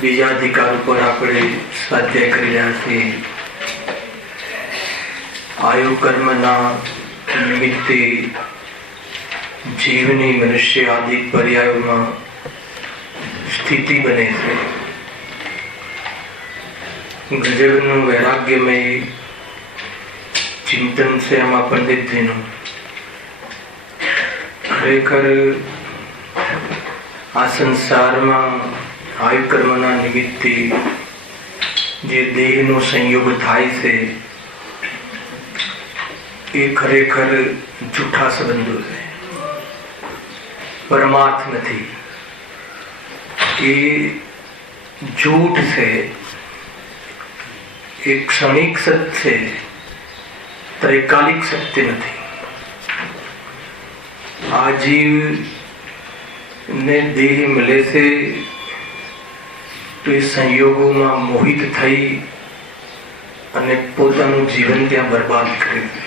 બીજા અધિકાર ઉપર આપણે સ્વાધ્યાય કરી રહ્યા છીએ. આયુ કર્મના નિમિત્તે જીવની મનુષ્ય આદિ પર્યાયોમાં સ્થિતિ બને છે. ગજબનું વૈરાગ્યમય ચિંતન છે આમાં પંડિતજીનું. ખરેખર આ સંસારમાં આયુ કર્મના નિમિત્તે જે દેહનો સંયોગ થાય છે એ ખરેખર જૂઠા સંબંધો છે, પરમાર્થ નથી. એ જૂઠ છે, એ ક્ષણિક સત્ય છે, ત્રૈકાલિક સત્ય નથી. આ જીવ ને દેહ મળે છે તો એ સંયોગોમાં મોહિત થઈ અને પોતાનું જીવન ત્યાં બરબાદ કરે છે.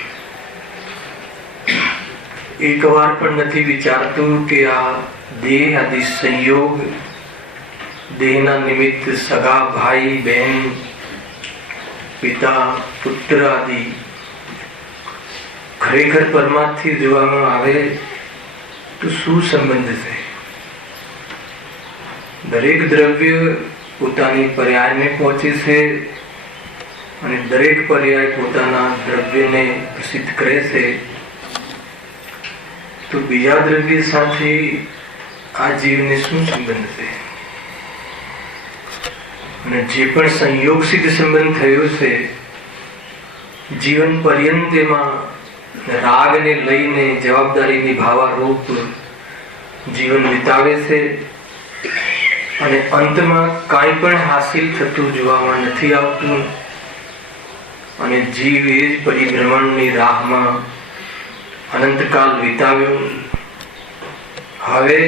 એક વાર પણ નથી વિચારતું કે આ દેહ આદિ સંયોગ, દેહના નિમિત્ત સગા ભાઈ બહેન, પિતા પુત્ર આદિ ખરેખર પરમાર્થથી જોવામાં આવે તો શું સંબંધ છે? દરેક દ્રવ્ય પોતાની પર્યાયને પહોંચે છે અને દરેક પર્યાય પોતાના દ્રવ્યને પ્રસિદ્ધ કરે છે. તો બીજા દ્રવ્ય સાથે આ જીવને શું સંબંધ છે? અને જે પણ સંયોગ સિદ્ધ સંબંધ થયો છે, જીવન પર્યંત એમાં રાગને લઈને જવાબદારી નિભાવવા રૂપ જીવન વિતાવે છે અને અંતમાં કાંઈ પણ હાસિલ થતું જોવામાં નથી આવતું અને જીવ એ જ પરિભ્રમણની રાહમાં અનંતકાલ વિતાવ્યો. હવે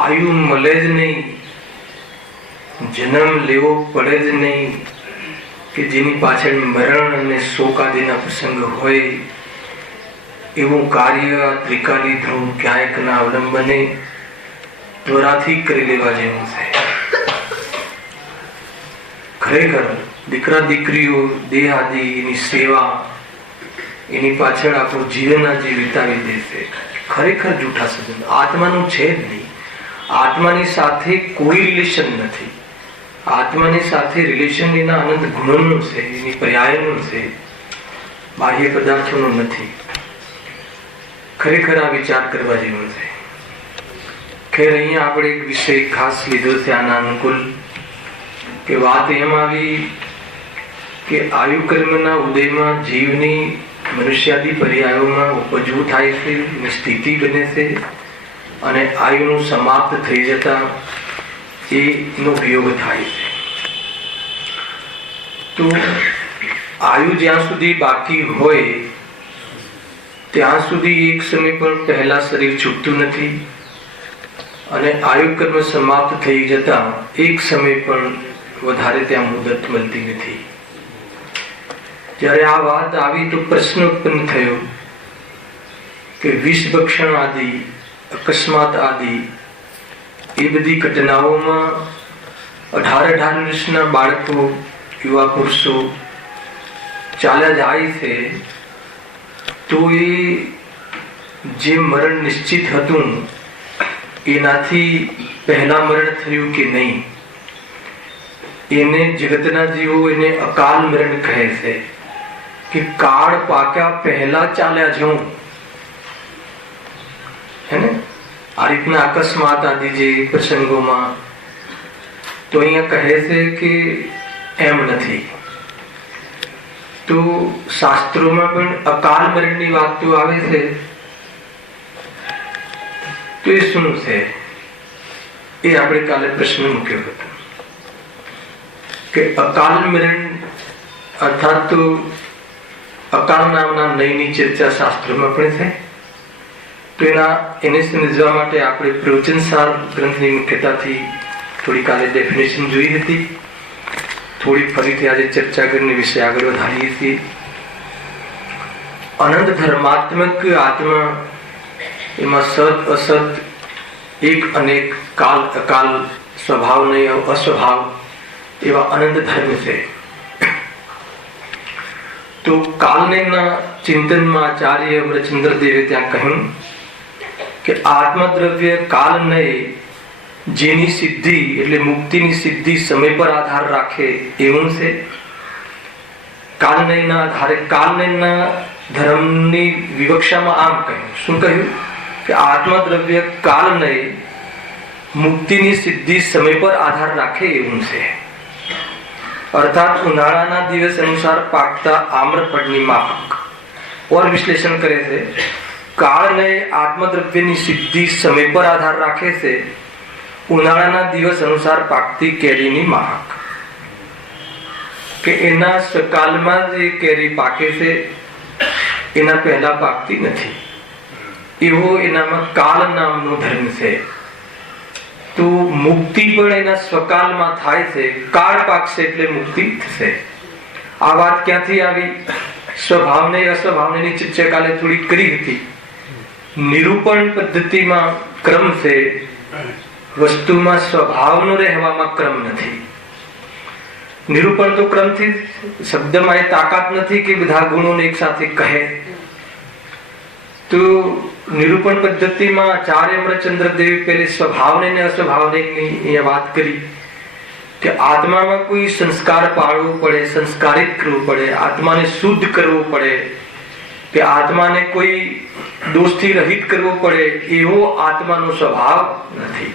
આયુ મળે જ નહીં, જન્મ લેવો પડે જ નહીં કે જેની પાછળ મરણ અને શોક આદિના પ્રસંગ હોય એવું કાર્ય ત્રિકાલી ધ્રુવ ક્યાંક ના અવલંબને ત્વરાથી કરી લેવા જેવું છે. ખરેખર દીકરા દીકરીઓ દેહ આદિ એની સેવા, એની પાછળ આપણું જીવન આજે વિતાવી દેશે. ખરેખર જૂઠા સંબંધ આત્માનું છે જ નહીં. આત્માની સાથે કોઈ રિલેશન નથી. આત્માની સાથે રિલેશન એના અનંત ગુણોનું છે, એની પર્યાયનું છે, બાહ્ય પદાર્થોનું નથી. ખરેખર આ વિચાર કરવા જેવો છે. ખેર અહીંયા આપણે એક વિષય ખાસ લીધો છે આના અનુકૂળ, કે વાત એમ આવી કે આયુ કર્મના ઉદયમાં જીવની મનુષ્યાદી પર્યાયોમાં ઉપજવું થાય છે, સ્થિતિ બને છે અને આયુનું સમાપ્ત થઈ જતા એનો વિયોગ થાય છે. તો આયુ જ્યાં સુધી બાકી હોય ત્યાં સુધી એક સમય પણ પહેલા શરીર છૂટતું નથી અને આયુ કર્મ સમાપ્ત થઈ જતા એક સમય પણ વધારે ત્યાં મુદત મળતી નથી. જ્યારે આ વાત આવી તો પ્રશ્ન ઉત્પન્ન થયો કે વિષભક્ષણ આદિ, અકસ્માત આદિ એ બધી ઘટનાઓમાં 18 વર્ષના બાળકો, યુવા પુરુષો ચાલ્યા જાય છે તો એ જે મરણ નિશ્ચિત હતું એનાથી પહેલા મરણ થયું કે નહીં, એને જગતના જીવો એને અકાલ મરણ કહે છે કે કાળ પાક્યા પહેલા ચાલ્યા જવું. હે ને? આ રીતના અકસ્માત આદિ જે પ્રસંગોમાં તો અહીંયા કહે છે કે એમ નથી. તો શાસ્ત્રોમાં પણ અકાલ મરણની વાત તો આવે છે, તો એ શું છે એ આપણે કાલે પ્રશ્ન મૂક્યો હતો કે અકાલ મરણ અર્થાત તો અકાળ નામના નયની ચર્ચા શાસ્ત્રોમાં પણ છે. તો એને સમજવા માટે આપણે પ્રવચનસાર ગ્રંથની મુખ્યતાથી થોડી કાલે ડેફિનેશન જોઈ હતી, થોડી ફરીથી આજે ચર્ચા કરીને વિશે આગળ વધારીએ છીએ. અનંત ધર્માત્મક આત્મા, એમાં સત અસત, એક અનેક, કાલ અકાલ, સ્વભાવ નહીં અસ્વભાવ, એવા અનંત ધર્મ છે. તો કાલનેના ચિંતનમાં આચાર્ય અમરચંદ્ર દેવે ત્યાં કહ્યું કે આત્મદ્રવ્ય કાલ નહીં, જેની સિદ્ધિ એટલે મુક્તિની સિદ્ધિ સમય પર આધાર રાખે એવું છે. કાલનેના આધારે કાલનેના ધર્મની વિવક્ષામાં આમ કહ્યું, શું કહ્યું કે આત્મદ્રવ્ય કાલ નહીં, મુક્તિની સિદ્ધિ સમય પર આધાર રાખે એવું છે. અર્થાત ઉનાળાના દિવસ અનુસાર પાકતા આમ્રફળની માફક ઓર વિશ્લેષણ કરે છે. કાળને આત્મદ્રવ્યની સિદ્ધિ સમય પર આધાર રાખે છે, ઉનાળાના દિવસ અનુસાર પાકતી કેરીની માફક, કે એના સકાલમાં જે કેરી પાકે છે એના પહેલા પાકતી નથી, એવો એનામાં કાલ નામનો ધર્મ છે. તો મુક્તિ પણ એના સ્વકાલમાં થાય છે, કાળ પાકશે એટલે મુક્તિ થશે. આ વાત ક્યાંથી આવી? સ્વભાવને અસ્વભાવની ચર્ચા કાલે થોડી કરી હતી. નિરૂપણ પદ્ધતિમાં ક્રમ છે, વસ્તુમાં સ્વભાવનો રહેવામાં ક્રમ નથી. નિરૂપણ તો ક્રમથી, શબ્દમાં એ તાકાત નથી કે બધા ગુણોને એક સાથે કહે. તો નિરૂપણ પદ્ધતિમાં આચાર્ય અમરચંદ્ર દેવ પહેલે સ્વભાવને ને અસ્વભાવને વાત કરી કે આત્મામાં કોઈ સંસ્કાર પાડવો પડે, સંસ્કારિત કરવું પડે, આત્માને શુદ્ધ કરવો પડે, કે આત્માને કોઈ દોષથી રહિત કરવો પડે, એવો આત્માનો સ્વભાવ નથી.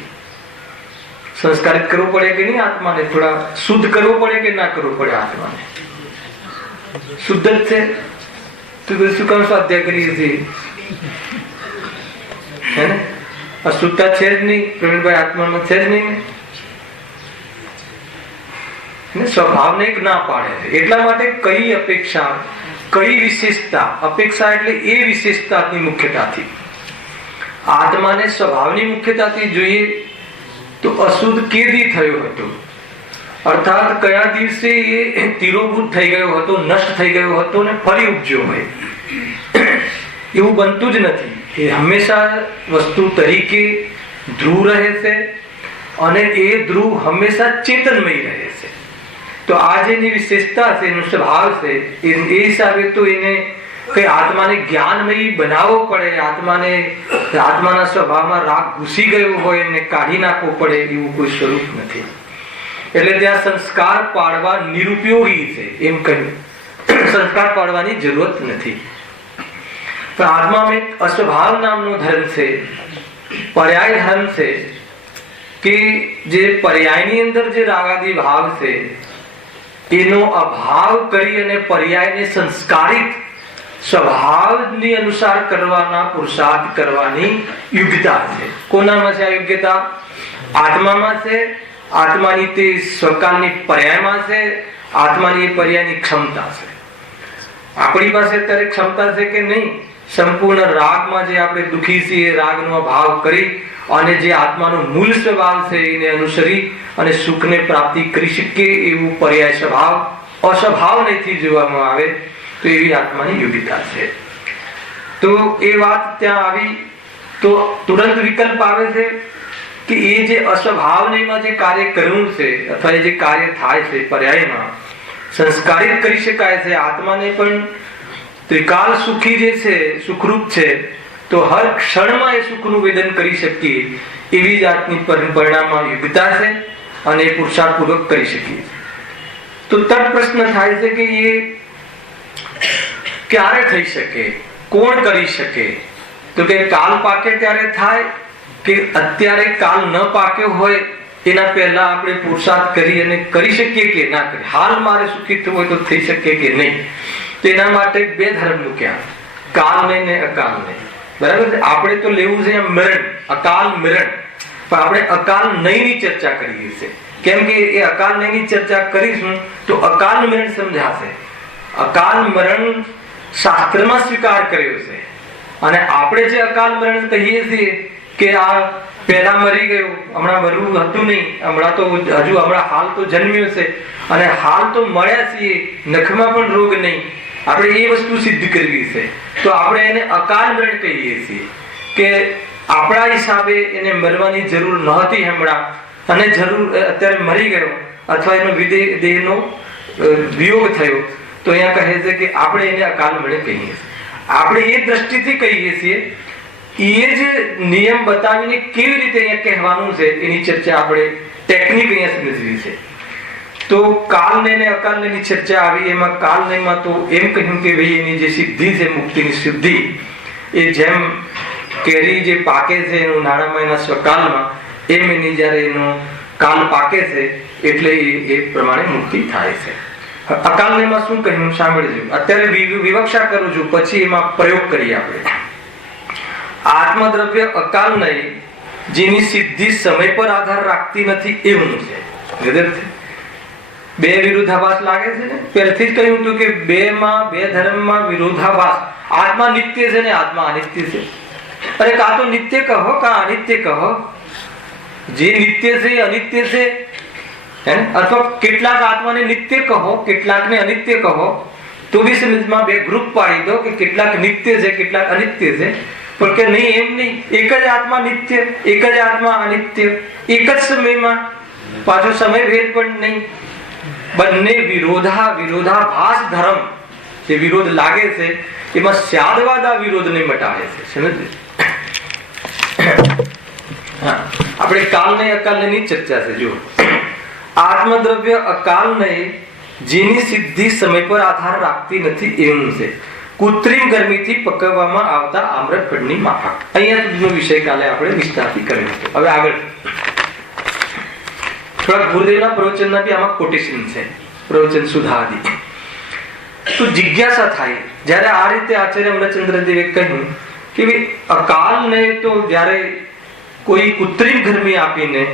સંસ્કારિત કરવો પડે કે નહીં, આત્માને થોડા શુદ્ધ કરવો પડે કે ના કરવો પડે? આત્માને શુદ્ધ જ છે, તો શું કામ સ્વાધ્યાય કરીએ છીએ? હે ને? અશુદ્ધતા છે જ નહીં, પ્રવીણભાઈ આત્મામાં છે જ નહીં ને. સ્વભાવને એક ના પાડે છે. એટલા માટે કઈ અપેક્ષા, કઈ વિશેષતા, અપેક્ષા એટલે એ વિશેષતાની મુખ્યતાથી, આત્માને સ્વભાવની મુખ્યતાથી જોઈએ તો અશુદ્ધ કેદી થયો હતો, અર્થાત કયા દિવસે એ તિરોભૂત થઈ ગયો હતો, નષ્ટ થઈ ગયો હતો ને ફરી ઉપજ્યો હોય, એવું બનતું જ નથી. એ હંમેશા વસ્તુ તરીકે ધ્રુવ રહે છે અને એ ધ્રુવ હંમેશા ચેતનમય રહે છે. તો આ જેની વિશેષતા છે, એનો સ્વભાવ છે, એ હિસાબે તો એને કઈ આત્માને જ્ઞાનમય બનાવવો પડે, આત્માના સ્વભાવમાં રાગ ઘૂસી ગયો હોય એને કાઢી નાખવો પડે, એવું કોઈ સ્વરૂપ નથી. એટલે ત્યાં સંસ્કાર પાડવા નિરુપયોગી છે એમ કહ્યું. સંસ્કાર પાડવાની જરૂરત નથી. પણ આત્મામાં એક અસ્વભાવ નામનો ધર્મ છે, પર્યાય ધર્મ છે, કે જે પર્યાયની અંદર જે રાગાદી ભાવ છે એનો અભાવ કરી અને પર્યાયને સંસ્કારિત સ્વભાવની અનુસાર કરવાના પુરુષાર્થ કરવાની યોગ્યતા છે. કોનામાં છે આ યોગ્યતા? આત્મામાં છે. આત્માની તે સ્વકાલની પર્યાયમાં છે, આત્માની પર્યાયની ક્ષમતા છે. આપણી પાસે અત્યારે ક્ષમતા છે કે નહીં? સંપૂર્ણ રાગમાં જે આપણે દુખી છીએ, રાગનો અભાવ કરી અને જે આત્માનો મૂળ સ્વભાવ છે એને અનુસરી અને સુખને પ્રાપ્તિ કરી શકીએ એવું પર્યાય સ્વભાવ, અસ્વભાવ નહીંથી જોવામાં આવે તો એવી આત્માની યોગ્યતા છે. તો એ વાત ત્યાં આવી તો તુરંત વિકલ્પ આવે છે કે એ જે અસ્વભાવનેમાં જે કાર્ય કરવું છે અથવા જે કાર્ય થાય છે પર્યાયમાં સંસ્કારિત કરી શકાય છે. આત્માને પણ ત્રિકાલ સુખી જે છે, સુખરૂપ છે, તો હર ક્ષણમાં એ સુખનું વેદન કરી શકીએ એવી જાતની પરિણામમાં યોગ્યતા છે અને એ પુરુષાર્થપૂર્વક કરી શકીએ. તો તટ પ્રશ્ન થાય છે કે એ ક્યારે થઈ શકે, કોણ કરી શકે? તો કે કાલ પાકે ત્યારે થાય કે અત્યારે કાલ ન પાક્યો હોય એના પહેલા આપણે પુરુષાર્થ કરી અને કરી શકીએ કે ના કરીએ, હાલ મારે સુખી થવું હોય તો થઈ શકે કે નહીં. તો એના માટે બે ધર્મ મૂક્યા, કાલને ને અકાલને. બરાબર છે. આપણે તો લેવું છે મરણ, અકાલ મરણ, પણ આપણે અકાલ નહીંની ચર્ચા કરીએ છીએ. કેમ કે એ અકાલ નહીંની ચર્ચા કરીશું તો અકાલ મરણ સમજાશે. અકાલ મરણ શાસ્ત્રમાં સ્વીકાર કર્યો છે, અને આપણે જે અકાલ મરણ કહીએ છીએ કે આ પહેલા મરી ગયું, હમણાં મરવું હતું નહીં, હમણાં તો હજુ હમણાં હાલ તો જન્મ્યો છે અને હાલ તો મળ્યા છીએ, નખમાં પણ રોગ નહીં, આપણે એ વસ્તુ સિદ્ધ કરવી છે. તો આપણે એને અકાલ મરણ કહીએ છીએ કે આપણા હિસાબે એને મરવાની જરૂર નહોતી હમણાં, અને જરૂર અત્યારે મરી ગયો અથવા એનો દેહનો વિયોગ થયો, તો અહીંયા કહે છે કે આપણે એને અકાલ મરણ કહીએ છીએ. આપણે એ દ્રષ્ટિથી કહીએ છીએ. એ જ નિયમ બતાવીને કેવી રીતે અહીંયા કહેવાનું છે એની ચર્ચા આપણે ટેકનિક અહીંયા સમજવી છે. તો કાલને ને અકાલને ની ચર્ચા આવી. એમાં કાલનેમાં તો એમ કહ્યું કે ભાઈ એની જે સિદ્ધિ છે, મુક્તિની સિદ્ધિ, એ જેમ કેરી જે પાકે છે એનું નાણામાં એના સ્વકાલમાં, એમ એની જયારે એનો કાલ પાકે છે એટલે એ પ્રમાણે મુક્તિ થાય છે. અકાલનેમાં શું કહ્યું સાંભળજો. અત્યારે વિવક્ષા કરું છું, પછી એમાં પ્રયોગ કરીએ આપણે. આત્મદ્રવ્ય અકાલ નહીં, જેની સિદ્ધિ સમય પર આધાર રાખતી નથી એવું છે. બે વિરોધાભાસ લાગે છે ને. પહેલથી જ કહ્યું હતું કે બે ધર્મમાં વિરોધાભાસ. આત્મા નિત્ય છે ને આત્મા અનિત્ય છે. અરે કાં તો નિત્ય કહો કાં અનિત્ય કહો. જે નિત્ય છે અનિત્ય છે, અથવા કેટલાક આત્માને નિત્ય કહો, કેટલાકને અનિત્ય કહો, તો બી સમજમાં બે ગ્રુપ પાડી દો કે કેટલાક નિત્ય છે કેટલાક અનિત્ય છે. પણ કે નહીં, એમ નહીં, એક જ આત્મા નિત્ય, એક જ આત્મા અનિત્ય, એક જ સમયમાં, પાછો સમય ભેદ પણ નહીં. બંને વિરોધાભાસ ધર્મ જે વિરોધ લાગે છે એમાં સ્યાદવાદ આ વિરોધને મટાડે છે. સમજે? આપણે કાલને અકાલની ચર્ચા છે. જો આત્મદ્રવ્ય અકાલને જેની સિદ્ધિ સમય પર આધાર રાખતી નથી એવું છે. કૃત્રિમ ગરમીથી પકવવામાં આવતા આમ્રફળની માફક. અહીંયા સુધીનો વિષય કાલે આપણે વિસ્તારથી કર્યો હતો. હવે આગળ થોડા ગુરુદેવના પ્રવચનના બી આમાં કોટેશન છે, પ્રવચન સુધાદી. તો જિજ્ઞાસા થાય જ્યારે આ રીતે આચાર્ય અમરચંદ્રદેવે કહ્યું કે ભાઈ અકાલને તો જ્યારે કોઈ કૃત્રિમ ગરમી આપીને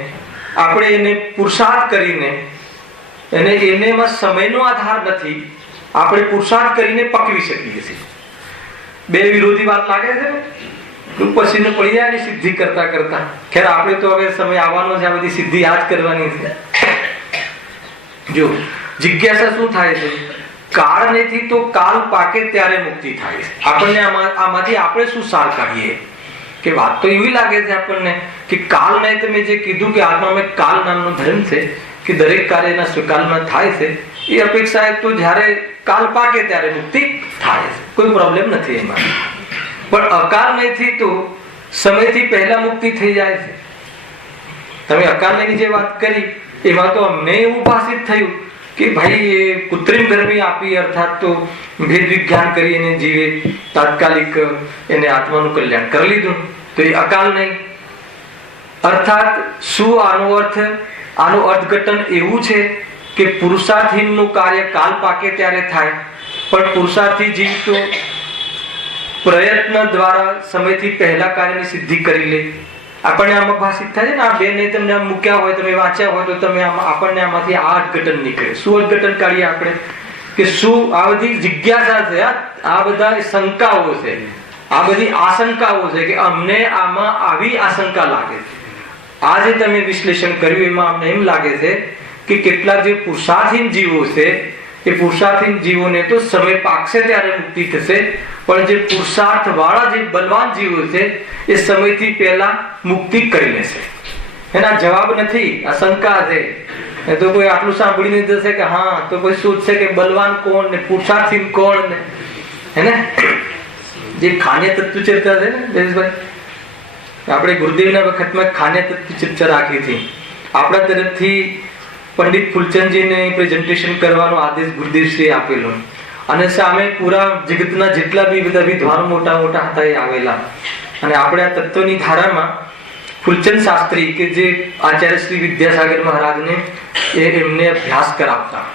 આપણે એને પુરુષાર્થ કરીને એનેમાં સમયનો આધાર નથી, આપણે પુરુષાર્થ કરીને પકવી શકીએ છીએ. બે વિરોધી વાત લાગે છે ને. પછીનો પડી જાય ને સિદ્ધિ કરતા કરતા. ખેર આપણે તો હવે સમય આવવાનો છે, આ બધી સિદ્ધિ આજ કરવાની છે. જો જિજ્ઞાસા શું થાય છે, કાળ નથી તો કાલ પાકે ત્યારે મુક્તિ થાય છે. આપણને આમાંથી આપણે શું સાર કાઢીએ કે વાત તો એવી લાગે છે આપણને કે કાલ નહીં, તમે જે કીધું કે આત્મામાં કાલ નામનો ધર્મ છે કે દરેક કાર્યના સ્વકાલમાં થાય છે, એ અપેક્ષા તો જ્યારે કાલ પાકે ત્યારે મુક્તિ થાય છે, કોઈ પ્રોબ્લેમ નથી એમાં. પણ અકાલ નહીંથી તો સમયથી પહેલા મુક્તિ થઈ જાય છે. તમે અકાલ નહીં જે વાત કરી એમાં તો અમને એવું ભાષિત થયું કે ભાઈ એ કૃત્રિમ ગરમી આપી, અર્થાત તો ભેદ વિજ્ઞાન કરી એને જીવે, તાત્કાલિક એને આત્માનું કલ્યાણ કરી લીધું, તો એ અકાલ નહીં. અર્થાત શું આનું અર્થઘટન એવું છે કે પુરુષાર્થહીનનું કાર્ય કાલ પાકે ત્યારે થાય, પણ પુરુષાર્થી જીવ તો પ્રયત્ન દ્વારા સમયથી પહેલા કાર્યની સિદ્ધિ કરી લે. આપણને આમાં ભાષિત થાય ને, આ બે ને તમને આમ મૂક્યા હોય, તમે વાંચ્યા હોય તો તમે આપણને આમાંથી આ અર્થઘટન નીકળે. શું અર્થઘટન કાઢીએ આપણે કે શું આ બધી જિજ્ઞાસા છે, આ બધા શંકાઓ છે, આ બધી આશંકાઓ છે કે અમને આમાં આવી આશંકા લાગે છે. આ જે તમે વિશ્લેષણ કર્યું એમાં અમને એમ લાગે છે કે કેટલાક જે પુરુષાર્થહીન જીવો છે એ પુરુષાર્થહીન જીવોને તો સમય પાકશે ત્યારે મુક્તિ થશે, પણ જે પુરુષાર્થ વાળા જે બલવાન જીવો છે એ સમયથી પહેલા મુક્તિ કરી લેશે. એના જવાબ નથી, આ શંકા છે. એ તો કોઈ આટલું સાંભળીને જશે કે હા, તો કોઈ શોધશે કે બલવાન કોણ ને પુરુષાર્થહીન કોણ ને, હે ને. જે ખાન્ય તત્વ ચર્ચા છે ને જયેશભાઈ, આપણે ગુરુદેવના વખતમાં ખાન્ય તત્વ ચર્ચા રાખી હતી. આપણા તરફથી પંડિત ફૂલચંદજીને પ્રેઝન્ટેશન કરવાનો આદેશ ગુરુદેવશ્રીએ આપેલો, અને સામે પૂરા જગતના જેટલા બી બધા વિદ્વાનો મોટા મોટા હતા એ આવેલા. અને આપણે આ તત્વની ધારામાં ફૂલચંદ શાસ્ત્રી કે જે આચાર્ય શ્રી વિદ્યાસાગર મહારાજને એમને અભ્યાસ કરાવતા,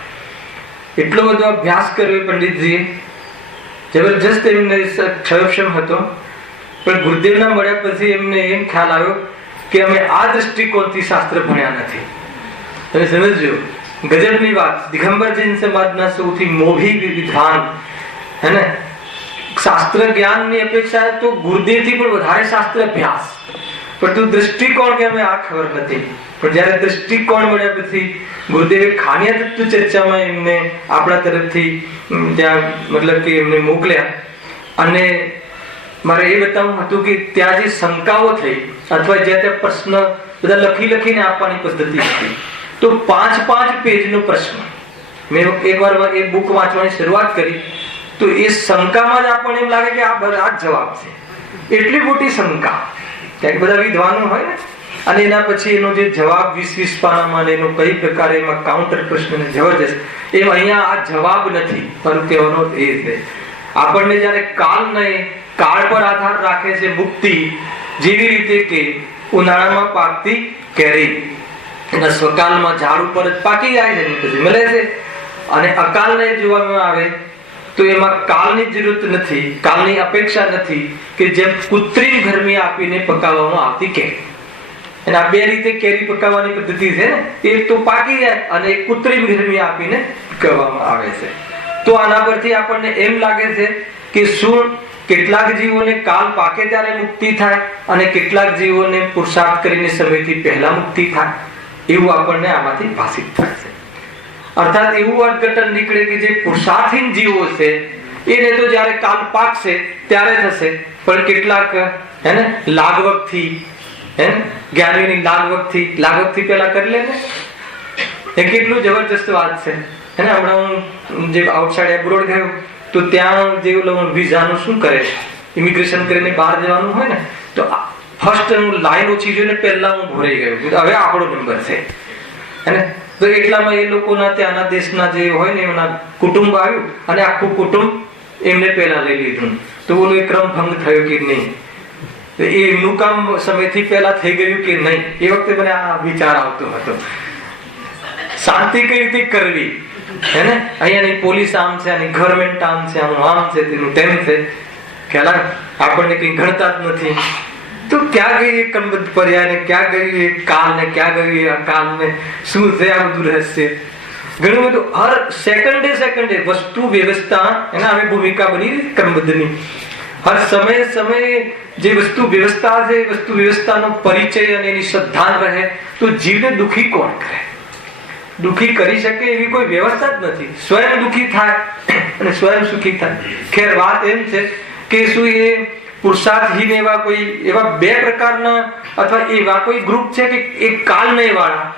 એટલો બધો અભ્યાસ કર્યો પંડિતજીએ, જબરજસ્ત એમને ક્ષયક્ષમ હતો. પણ ગુરુદેવના મળ્યા પછી એમને એમ ખ્યાલ આવ્યો કે અમે આ દ્રષ્ટિકોણથી શાસ્ત્ર ભણ્યા નથી. તમે સમજો, ગજબની વાત. દિગંબર જૈન સમાજના સૌથી મોભી વિદ્વાન હે ને, શાસ્ત્ર જ્ઞાનની અપેક્ષા તો ગુરુદેવથી પણ વધારે શાસ્ત્ર અભ્યાસ, પણ તું દ્રષ્ટિકોણ કે અમે આ ખબર નથી. પણ જયારે દ્રષ્ટિકોણ મળ્યા પછી ગુરુદેવે ખાનિયા તત્વ ચર્ચામાં એમને આપણા તરફથી ત્યાં મતલબ કે એમને મોકલ્યા. અને મારે એ બતાવવું હતું કે ત્યાં જે શંકાઓ થઈ અથવા જ્યાં ત્યાં પ્રશ્ન બધા લખીને આપવાની પદ્ધતિ હતી, તો 5 પેજનો પ્રશ્ન. મેં એકવાર એ બુક વાંચવાની શરૂઆત કરી તો એ શંકામાં જ આપણને એમ લાગે કે આ બધા જ જવાબ છે. એટલી મોટી શંકા, ક્યાંક બધા વિદ્વાનો હોય ને, અને એના પછી એનો જે જવાબ 20 પાનામાં, એનો કઈ પ્રકારે એમાં કાઉન્ટર પ્રશ્ન જબરજસ્ત. એમ અહીંયા આ જવાબ નથી, પણ કહેવાનો એ છે આપણને જયારે કાળ પર આધાર રાખે છે મુક્તિ, જેવી રીતે કે ઉનાળામાં પાકતી કેરી એના સ્વકાલમાં ઝાડ ઉપર જ પાકી જાય છે, પછી મળે છે. અને અકાલને જોવામાં આવે તો એમાં કાલની જરૂરત નથી, કાલની અપેક્ષા નથી, કે જેમ કૃત્રિમ ગરમી આપીને પકાવવામાં આવતી કેરી. અને આ બે રીતે કેરી પકાવવાની પદ્ધતિ છે ને, એક તો પાકી જાય અને એક કૃત્રિમ ગરમી આપીને પકાવવામાં આવે છે. તો આના પરથી આપણને એમ લાગે છે કે શું કેટલાક જીવોને કાલ પાકે ત્યારે મુક્તિ થાય અને કેટલાક જીવોને પુરુષાર્થ કરીને સમયથી પહેલા મુક્તિ થાય, એવું આપણને આમાંથી ભાષિત થાય છે. અર્થાત એવું અર્થઘટન નીકળે કે જે પુરુષાર્થહીન જીવો છે એને તો જયારે કાલ પાકશે ત્યારે થશે, પણ કેટલાક હે ને લાગવગથી, હે જ્ઞાનીની લાગવગથી પહેલા કરી લે ને, એ કેટલું જબરજસ્ત વાત છે. હે ને હમણાં હું જે આઉટસાઇડ એબ્રોડ ગયો તો ત્યાં જે વિઝાનું શું કરે, ઇમિગ્રેશન કરીને બહાર જવાનું હોય ને, તો ફર્સ્ટ લાઈન ઓછી જોઈને પહેલા હું ભરાઈ ગયો, હવે આપણો નંબર છે. હે તો એટલામાં એ લોકોના ત્યાંના દેશના જે હોય ને એમના કુટુંબ આવ્યું અને આખું કુટુંબ એમને પહેલા લઈ લીધું. તો બોલો એ ક્રમ ભંગ થયો કે નહીં, એમનું કામ સમયથી પહેલા થઈ ગયું કે નહીં, એ વખતે મને આ વિચાર આવતો હતો. શાંતિ કઈ રીતે કરવી, હે ને અહીંયાની પોલીસ આમ છે, આની ગવર્મેન્ટ આમ છે, આમ છે, તેનું તેમ છે, ખ્યાલ આપણને કઈ ગણતા જ નથી. તો ક્યાં ગઈ એ ક્રમબદ્ધ પર્યાય ને, ક્યાં ગયું એ કાલ ને, ક્યાં ગયું એ અકાલ ને, શું છે આ બધું રહસ્ય. ઘણું બધું હર સેકન્ડે વસ્તુ વ્યવસ્થા એના હવે ભૂમિકા બની ક્રમબદ્ધની. હર સમયે જે વસ્તુ વ્યવસ્થા છે, વસ્તુ વ્યવસ્થાનો પરિચય અને એની શ્રદ્ધા રહે તો જીવને દુઃખી કોણ કરે? દુઃખી કરી શકે એવી કોઈ વ્યવસ્થા જ નથી. સ્વયં દુઃખી થાય અને સ્વયં સુખી થાય. ખેર વાત એમ છે કે શું એ પુરુષાર્થહીન એવા બે પ્રકારના અથવા એવા કોઈ ગ્રુપ છે કે એક કાલ નહીં વાળા,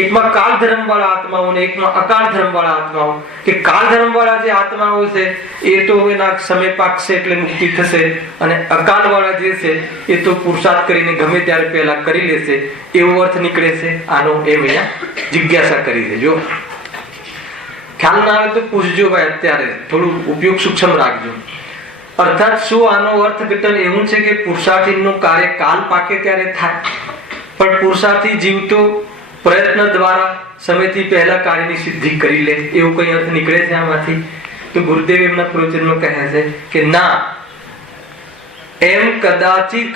એકમાં કાળ ધર્મ વાળા આત્માઓ ને એકમાં અકાળ ધર્મ વાળા આત્માઓ. કે કાળ ધર્મ વાળા જે આત્માઓ છે એ તો એના સમય પાકશે એટલે મુક્તિ થશે, અને અકાળ વાળા જે છે એ તો પુરુષાર્થ કરીને ગમે ત્યારે પહેલા કરી લેશે, એવો અર્થ નીકળે છે આનો. એમ અહીંયા જિજ્ઞાસા કરી છે. જો ખ્યાલ ના આવે તો પૂછજો ભાઈ, અત્યારે થોડું ઉપયોગ સૂક્ષ્મ રાખજો. અર્થાત શું આનો અર્થઘટન એવું છે કે પુરુષાર્થીનું કાર્ય કાલ પાકે ત્યારે થાય, પણ પુરુષાર્થી જીવ તો પ્રયત્ન દ્વારા સમયથી પહેલા કાર્યની સિદ્ધિ કરી લે, એવું કઈ અર્થ નીકળે છે આમાંથી? તો ગુરુદેવ એમના પ્રવચનમાં કહે છે કે ના, એમ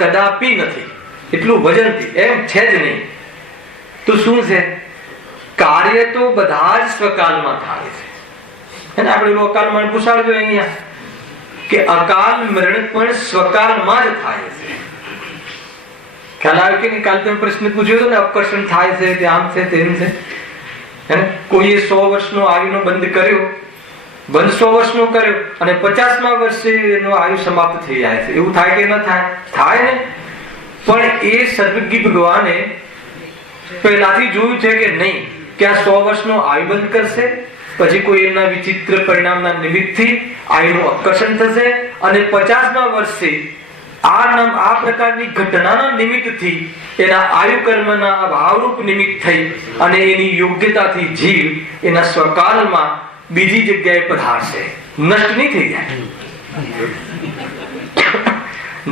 કદાપી નથી, એટલું વજનથી એમ છે જ નહીં. તો શું છે? કાર્ય તો બધા જ સ્વકાલમાં થાય છે. અને આપણે અકાલમાં પૂછાડજો અહીંયા કે અકાલ મરણ પણ સ્વકાલમાં જ થાય છે. ખ્યાલ આવે કે કાલ તમે પ્રશ્ન પૂછ્યો હતો ને, અપકર્ષણ થાય છે, આમ છે, તેમ છે. કોઈએ 100 વર્ષનો આયુનો બંધ 100 વર્ષનો કર્યો અને 50મા વર્ષે એનો આયુ સમાપ્ત થઈ જાય છે. એવું થાય કે ન થાય? થાય ને. પણ એ સર્વજ્ઞ ભગવાને પહેલાથી જોયું છે કે નહીં કે આ 100 વર્ષનો આયુ બંધ કરશે, પછી કોઈ એમના વિચિત્ર પરિણામના નિમિત્તથી આયુનું અપકર્ષણ થશે, અને 50મા વર્ષે આ પ્રકારની ઘટનાના નિમિત્તથી એના આયુ કર્મના અભાવરૂપ નિમિત્ત થઈ અને એની યોગ્યતાથી જીવ એના સ્વકાલમાં બીજી જગ્યાએ પધારશે. નષ્ટ નહીં થઈ જાય.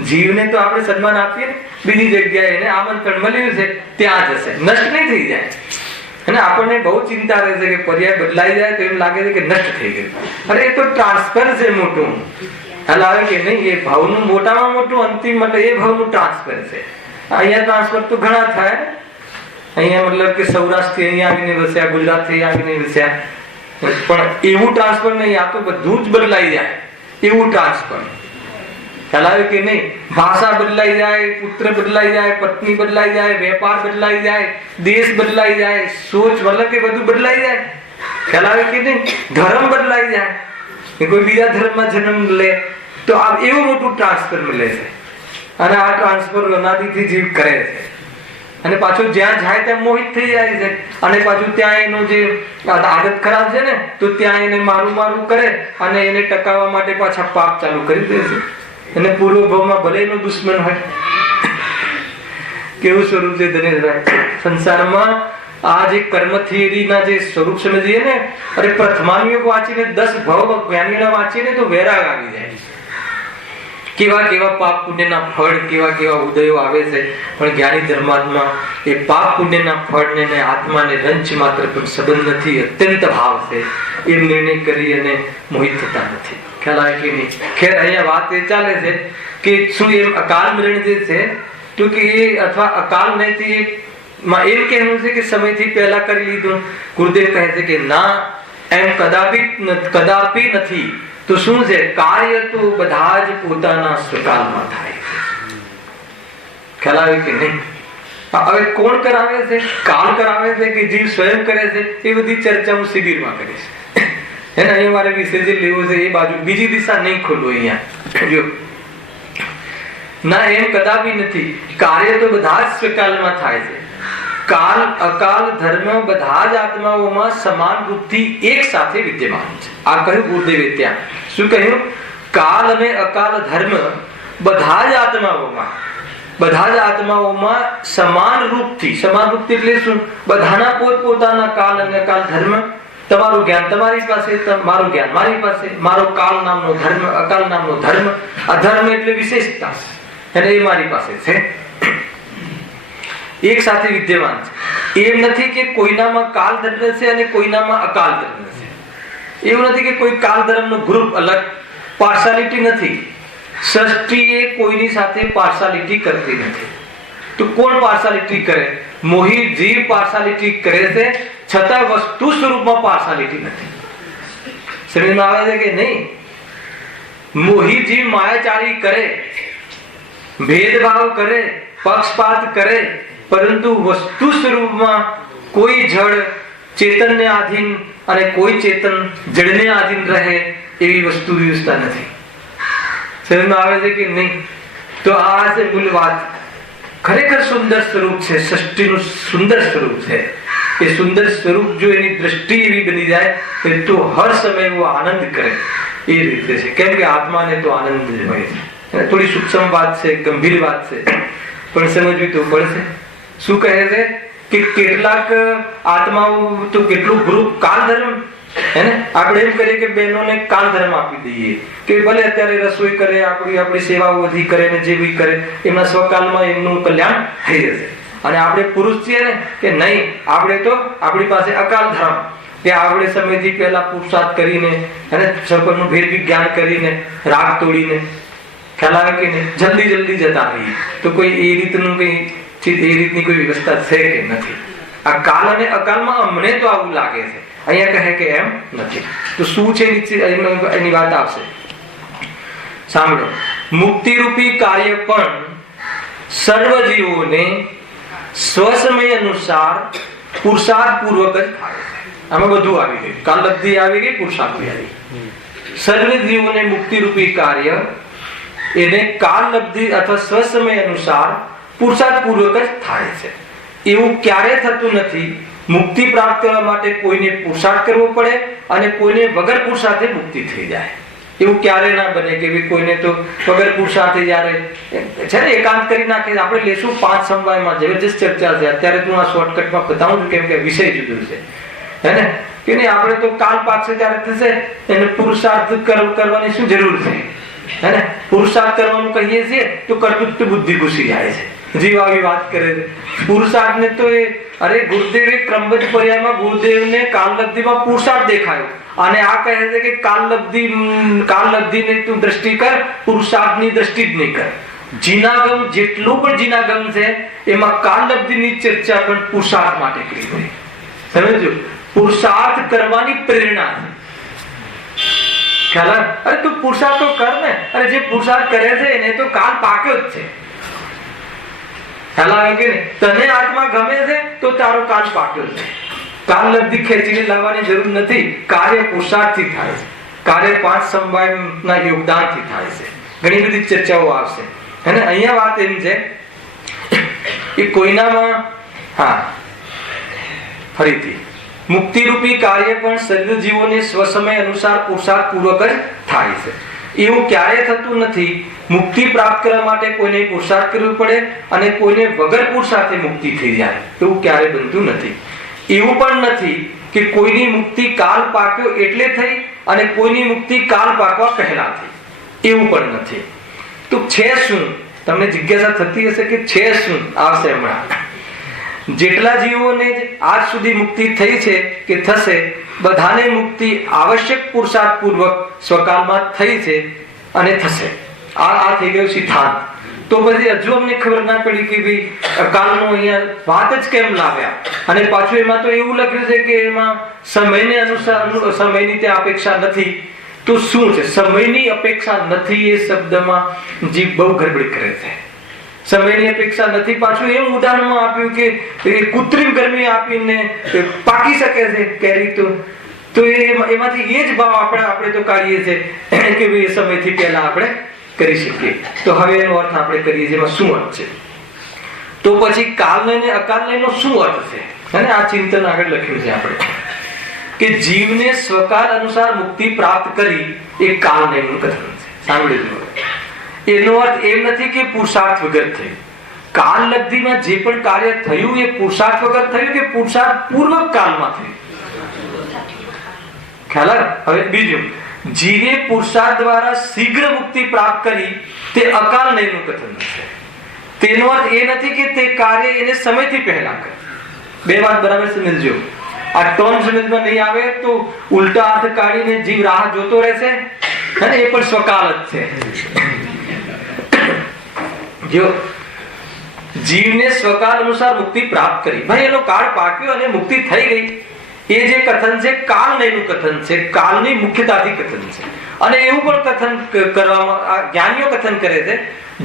જીવને તો આપણે સન્માન આપીએ, બીજી જગ્યાએ એને આમંત્રણ મળ્યું છે ત્યાં જશે, નષ્ટ નહીં થઈ જાય. અને આપણને બહુ ચિંતા રહે છે કે પર્યાય બદલાઈ જાય તો એમ લાગે છે કે નષ્ટ થઈ ગયું. અરે એ તો ટ્રાન્સફર છે મોટું, હાલ આવે કે નહીં, એ ભાવનું મોટામાં મોટું અંતિમ મતલબ એ ભાવનું ટ્રાન્સફર છે. અહીંયા ટ્રાન્સફર તો ઘણા થાય. અહીંયા મતલબ કે સૌરાષ્ટ્ર અહીંયા આવીને વસ્યા, ગુજરાત થી આવીને વસ્યા, પણ એવું ટ્રાન્સફર નહીં. આ તો બધું જ બદલાઈ જાય એવું ટ્રાન્સફર. ખ્યાલ આવે કે નહીં? ભાષા બદલાઈ જાય, પુત્ર બદલાઈ જાય, પત્ની બદલાઈ જાય, વેપાર બદલાઈ જાય, દેશ બદલાઈ જાય, સોચ મતલબ કે બધું બદલાઈ જાય. ખ્યાલ આવે કે નહીં? ધર્મ બદલાઈ જાય, કોઈ બીજા ધર્મમાં જન્મ લે તો આ એવું મોટું ટ્રાન્સફર મળે છે. અને આ ટ્રાન્સફર અનાદિથી જીવ કરે છે. અને પાછું જ્યાં જાય ત્યાં મોહિત થઈ જાય છે. અને પાછું ત્યાં એનો જે આદત ખરાબ છે ને તો ત્યાં એને મારું મારું કરે અને એને ટકાવવા માટે પાછા પાપ ચાલુ કરી દે છે. અને પૂર્વ ભાવમાં ભલે એનો દુશ્મન હોય. કેવું સ્વરૂપ છે ધનેશભાઈ સંસારમાં? આ જે કર્મ થિયરીના જે સ્વરૂપ સમજીએ ને, અરે પ્રથમાનુયોગ વાંચીને 10 ભાવ જ્ઞાનીના વાંચીને તો વેરાગ આવી જાય. કેવા કેવા પાપ પુણ્યના ફળ, કેવા કેવા ઉદયો આવે છે. પણ જ્ઞાની ધર્માત્મા એ પાપ પુણ્યના ફળને ને આત્માને રંચ માત્ર પણ સંબંધ નથી, અત્યંત ભાવ છે એ નિર્ણય કરી અને મોહિત થતા નથી. ખ્યાલ આવે કે નહીં? ખેર અહીંયા વાત એ ચાલે છે કે શું એમ અકાલ મરણ જે છે તો કે એ અથવા અકાલ નથી માં એમ કહેવું છે કે સમયથી પહેલા કરી લીધું. ગુરુદેવ કહે છે કે ના, એમ કદાપી નથી. તો શું છે? કાર્ય તો બધા જ પોતાના સ્વકાલમાં થાય. ખ્યાલ આવે કે નહીં? હવે કોણ કરાવે છે? કાલ કરાવે છે કે જીવ સ્વયં કરે છે? એ બધી ચર્ચા હું શિબિરમાં કરીશ. એને અહીંયા મારે વિષય જે લેવો છે એ બાજુ, બીજી દિશા નહીં ખોલવું અહીંયા. જો ના, એમ કદાપી નથી. કાર્ય તો બધા જ સ્વકાલમાં થાય છે. કાલ અકાલ ધર્મ બધા જ આત્માઓમાં સમાન રૂપથી એક સાથે વિદ્યમાન છે. આ કહ્યું ગુરુદેવે ત્યાં. શું કહ્યું? કાલ અને અકાલ ધર્મ બધા જ આત્માઓમાં સમાન રૂપથી. સમાન રૂપથી એટલે શું? બધાના પોતપોતાના કાલ અને અકાલ ધર્મ. તમારું જ્ઞાન તમારી પાસે, મારું જ્ઞાન મારી પાસે, મારો કાલ નામનો ધર્મ, અકાલ નામનો ધર્મ. આ ધર્મ એટલે વિશેષતા અને એ મારી પાસે છે, એક સાથે વિદ્યમાન છે. એમ નથી કે કોઈનામાં કાલ ધર્મ છે અને કોઈનામાં અકાલ ધર્મ છે. એવું નથી કે કોઈ કાલ ધર્મનો ગ્રુપ અલગ. પાર્શિયાલિટી નથી. સૃષ્ટિ એ કોઈની સાથે પાર્શિયાલિટી કરતી નથી. તો કોણ પાર્શિયાલિટી કરે? મોહી જીવ પાર્શિયાલિટી કરે છે, છતાં વસ્તુ સ્વરૂપમાં પાર્શિયાલિટી નથી. સમજમાં આવે છે કે નહીં? મોહી જીવ માયાચારી કરે, ભેદભાવ કરે, પક્ષપાત કરે, પરંતુ વસ્તુ સ્વરૂપમાં કોઈ જળ ચેતનને આધીન અને કોઈ ચેતન જળને આધીન રહે એવી વસ્તુ વ્યવસ્થા નથી. સમજમાં આવે છે કે નહીં? તો આ છે મૂળ વાત. ખરેખર સુંદર સ્વરૂપ છે, સૃષ્ટિનું સુંદર સ્વરૂપ છે. એ સુંદર સ્વરૂપ જો એની દ્રષ્ટિ એવી બની જાય તો હર સમય એવો આનંદ કરે એ રીતે છે. કેમ કે આત્માને તો આનંદ જ હોય છે. થોડી સૂક્ષ્મ વાત છે, ગંભીર વાત છે, પણ સમજવી તો પડશે. શું કહે છે કે કેટલાક આત્માઓ તો કેટલું ગ્રુપ કાલ ધર્મ હે ને, આપણે એમ કરીએ કે બહેનોને કાલ ધર્મ આપી દઈએ કે ભલે અત્યારે રસોઈ કરે, આપણી સેવાઓ બધી કરે ને જે બી કરે એમના સ્વકાલમાં એમનું કલ્યાણ થઈ જશે. અને આપણે પુરુષ છીએ ને કે નહીં, આપણે તો આપણી પાસે અકાલ ધર્મ કે આપણે સમયથી પહેલા પુરુષાર્થ કરીને અને સર્પનું ભેદ વિજ્ઞાન કરીને રાગ તોડીને, ખ્યાલ આવે કે નહીં, જલ્દી જલ્દી જતા રહીએ. તો કોઈ એ રીતનું કઈ એ રીતની કોઈ વ્યવસ્થા છે કે નથી? આ કાલ અને અકાલમાં અમને તો આવું લાગે છે. અહીંયા કહે કે એમ નથી. તો શું છે એની વાત આવશે. સાંભળો. મુક્તિ રૂપી કાર્ય પણ સર્વ જીવોને સ્વસમય અનુસાર પુરુષાર્થ પૂર્વક જ થાય. આમાં બધું આવી ગયું. કાલલબ્ધિ આવી ગઈ, પુરુષાર્થ આવી ગઈ. સર્વ જીવોને મુક્તિ રૂપી કાર્ય એને કાલલબ્ધિ અથવા સ્વસમય અનુસાર પુરુષાર્થ પૂર્વક જ થાય છે. એવું ક્યારે થતું નથી. મુક્તિ પ્રાપ્ત કરવા માટે કોઈને પુરુષાર્થ કરવો પડે અને કોઈને વગર પુરુષાર્થે મુક્તિ થઈ જાય. એવું ક્યારે ના બને કે કોઈને તો વગર પુરુષાર્થે જ્યારે છે ને એકાંત કરી નાખે. આપણે લેશું 5 સમવાયમાં જબરજસ્ત ચર્ચા છે. અત્યારે તો આ શોર્ટકટમાં બતાવું છું કેમ કે વિષય જુદો છે હે ને, કે નહીં આપણે તો કાલ પાકશે ત્યારે થશે એને પુરુષાર્થ કરવાની શું જરૂર છે? હે ને? પુરુષાર્થ કરવાનું કહીએ છીએ તો કર્તૃત્વ બુદ્ધિ ઘૂસી જાય છે. જીવ આવી વાત કરે છે. પુરુષાર્થ ને તો અરે ગુરુદેવે ક્રમબદ્ધ પર્યાયમાં ગુરુદેવને કાલલબ્ધિમાં પુરુષાર્થ દેખાયો અને આ કહે છે કે કાલલબ્ધિની તું દ્રષ્ટિ કર, પુરુષાર્થની દ્રષ્ટિ જ નહીં કર. જીનાગમ જેટલું પણ જીનાગમ છે એમાં કાલલબ્ધિની ચર્ચા પણ પુરુષાર્થ માટે કરી હોય. સમજો, પુરુષાર્થ કરવાની પ્રેરણા છે. ખ્યાલ? અરે તું પુરુષાર્થ તો કર ને. અરે જે પુરુષાર્થ કરે છે એને તો કાલ પાક્યો જ છે. ખ્યાલ આવે કે તને આત્મા ગમે છે તો તારો કાલ પાક્યો છે. કાલલબ્ધિ ખેંચીને લાવવાની જરૂર નથી. કાર્ય પુરુષાર્થથી થાય છે. કાર્ય 5 સમવાયના યોગદાનથી થાય છે. ઘણી બધી ચર્ચાઓ આવશે. અને અહીંયા વાત એમ છે કે કોઈનામાં ફરીથી મુક્તિરૂપી કાર્ય પણ સર્વ જીવોને સ્વસમય અનુસાર પુરુષાર્થ પૂર્વક જ થાય છે. એવું ક્યારે થતું નથી મુક્તિ પ્રાપ્ત કરવા માટે કોઈને પુરુષાર્થ કરવો પડે અને કોઈને વગર પુરુષાર્થે મુક્તિ થઈ જાય. એવું ક્યારે બનતું નથી. એવું પણ નથી કે કોઈની મુક્તિ કાલ પાક્યો એટલે થઈ અને કોઈની મુક્તિ કાલ પાકવા પહેલા થઈ. એવું પણ નથી. તો છે શું? તમને જિજ્ઞાસા થતી હશે કે છે શું? આવશે હમણાં. જેટલા જીવોને આજ સુધી મુક્તિ થઈ છે કે થશે, બધાને મુક્તિ આવશ્યક પુરુષાર્થ પૂર્વક સ્વકાલમાં થઈ છે અને થશે. આ થઈ ગયો સિદ્ધાંત. તો પછી હજુ અમને ખબર ના પડી કે ભાઈ અકાલનો અહીંયા વાત જ કેમ લાવ્યા? અને પાછું એમાં તો એવું લખ્યું છે કે એમાં સમયને અનુસાર સમયની ત્યાં અપેક્ષા નથી. તો શું છે સમયની અપેક્ષા નથી? એ શબ્દમાં જીવ બહુ ગડબડ કરે છે. સમયની અપેક્ષા નથી. પાછું એમ ઉદાહરણમાં આપ્યું કે કૃત્રિમ ગરમી આપીને પાકી શકે છે કેરી. તો એમાંથી એ જ ભાવ આપણે તો કાઢીએ છીએ કે ભાઈ સમયથી પહેલા આપણે કરી શકીએ. તો હવે એનો અર્થ આપણે કરીએ છીએ. એમાં શું અર્થ છે? તો પછી કાલને અને અકાલનો શું અર્થ છે? અને આ ચિંતન આગળ લખ્યું છે આપણે કે જીવને સ્વકાલ અનુસાર મુક્તિ પ્રાપ્ત કરી એ કાલનું કથન છે. સાંભળ્યું? એનો અર્થ એમ નથી કે પુરુષાર્થ વગર થયું. કાલલબ્ધિમાં જે પણ કાર્ય થયું એ પુરુષાર્થ વગર થયું કે પુરુષાર્થ પૂર્વક કાલમાં થયું? ખ્યાલ? હવે બીજું, જીવે પુરુષાર્થ દ્વારા શીઘ્ર મુક્તિ પ્રાપ્ત કરી તે અકાલ નયનું કથન છે. તેનો અર્થ એ નથી કે તે કાર્ય એને સમયથી પહેલા કરે. બે વાત બરાબર સમજજો. આ ટોન સમજમાં નહીં આવે તો ઉલટા અર્થ કાઢીને જીવ રાહ જોતો રહેશે અને એ પણ સ્વકાલ જ છે. જો જીવને સ્વકાલ અનુસાર મુક્તિ પ્રાપ્ત કરી, ભાઈ એનો કાળ પાક્યો અને મુક્તિ થઈ ગઈ, એ જે કથન છે કાલ નયનું કથન છે. કાલની મુખ્યતાથી કથન છે. અને એવું પણ કથન કરવામાં જ્ઞાનીઓ કથન કરે છે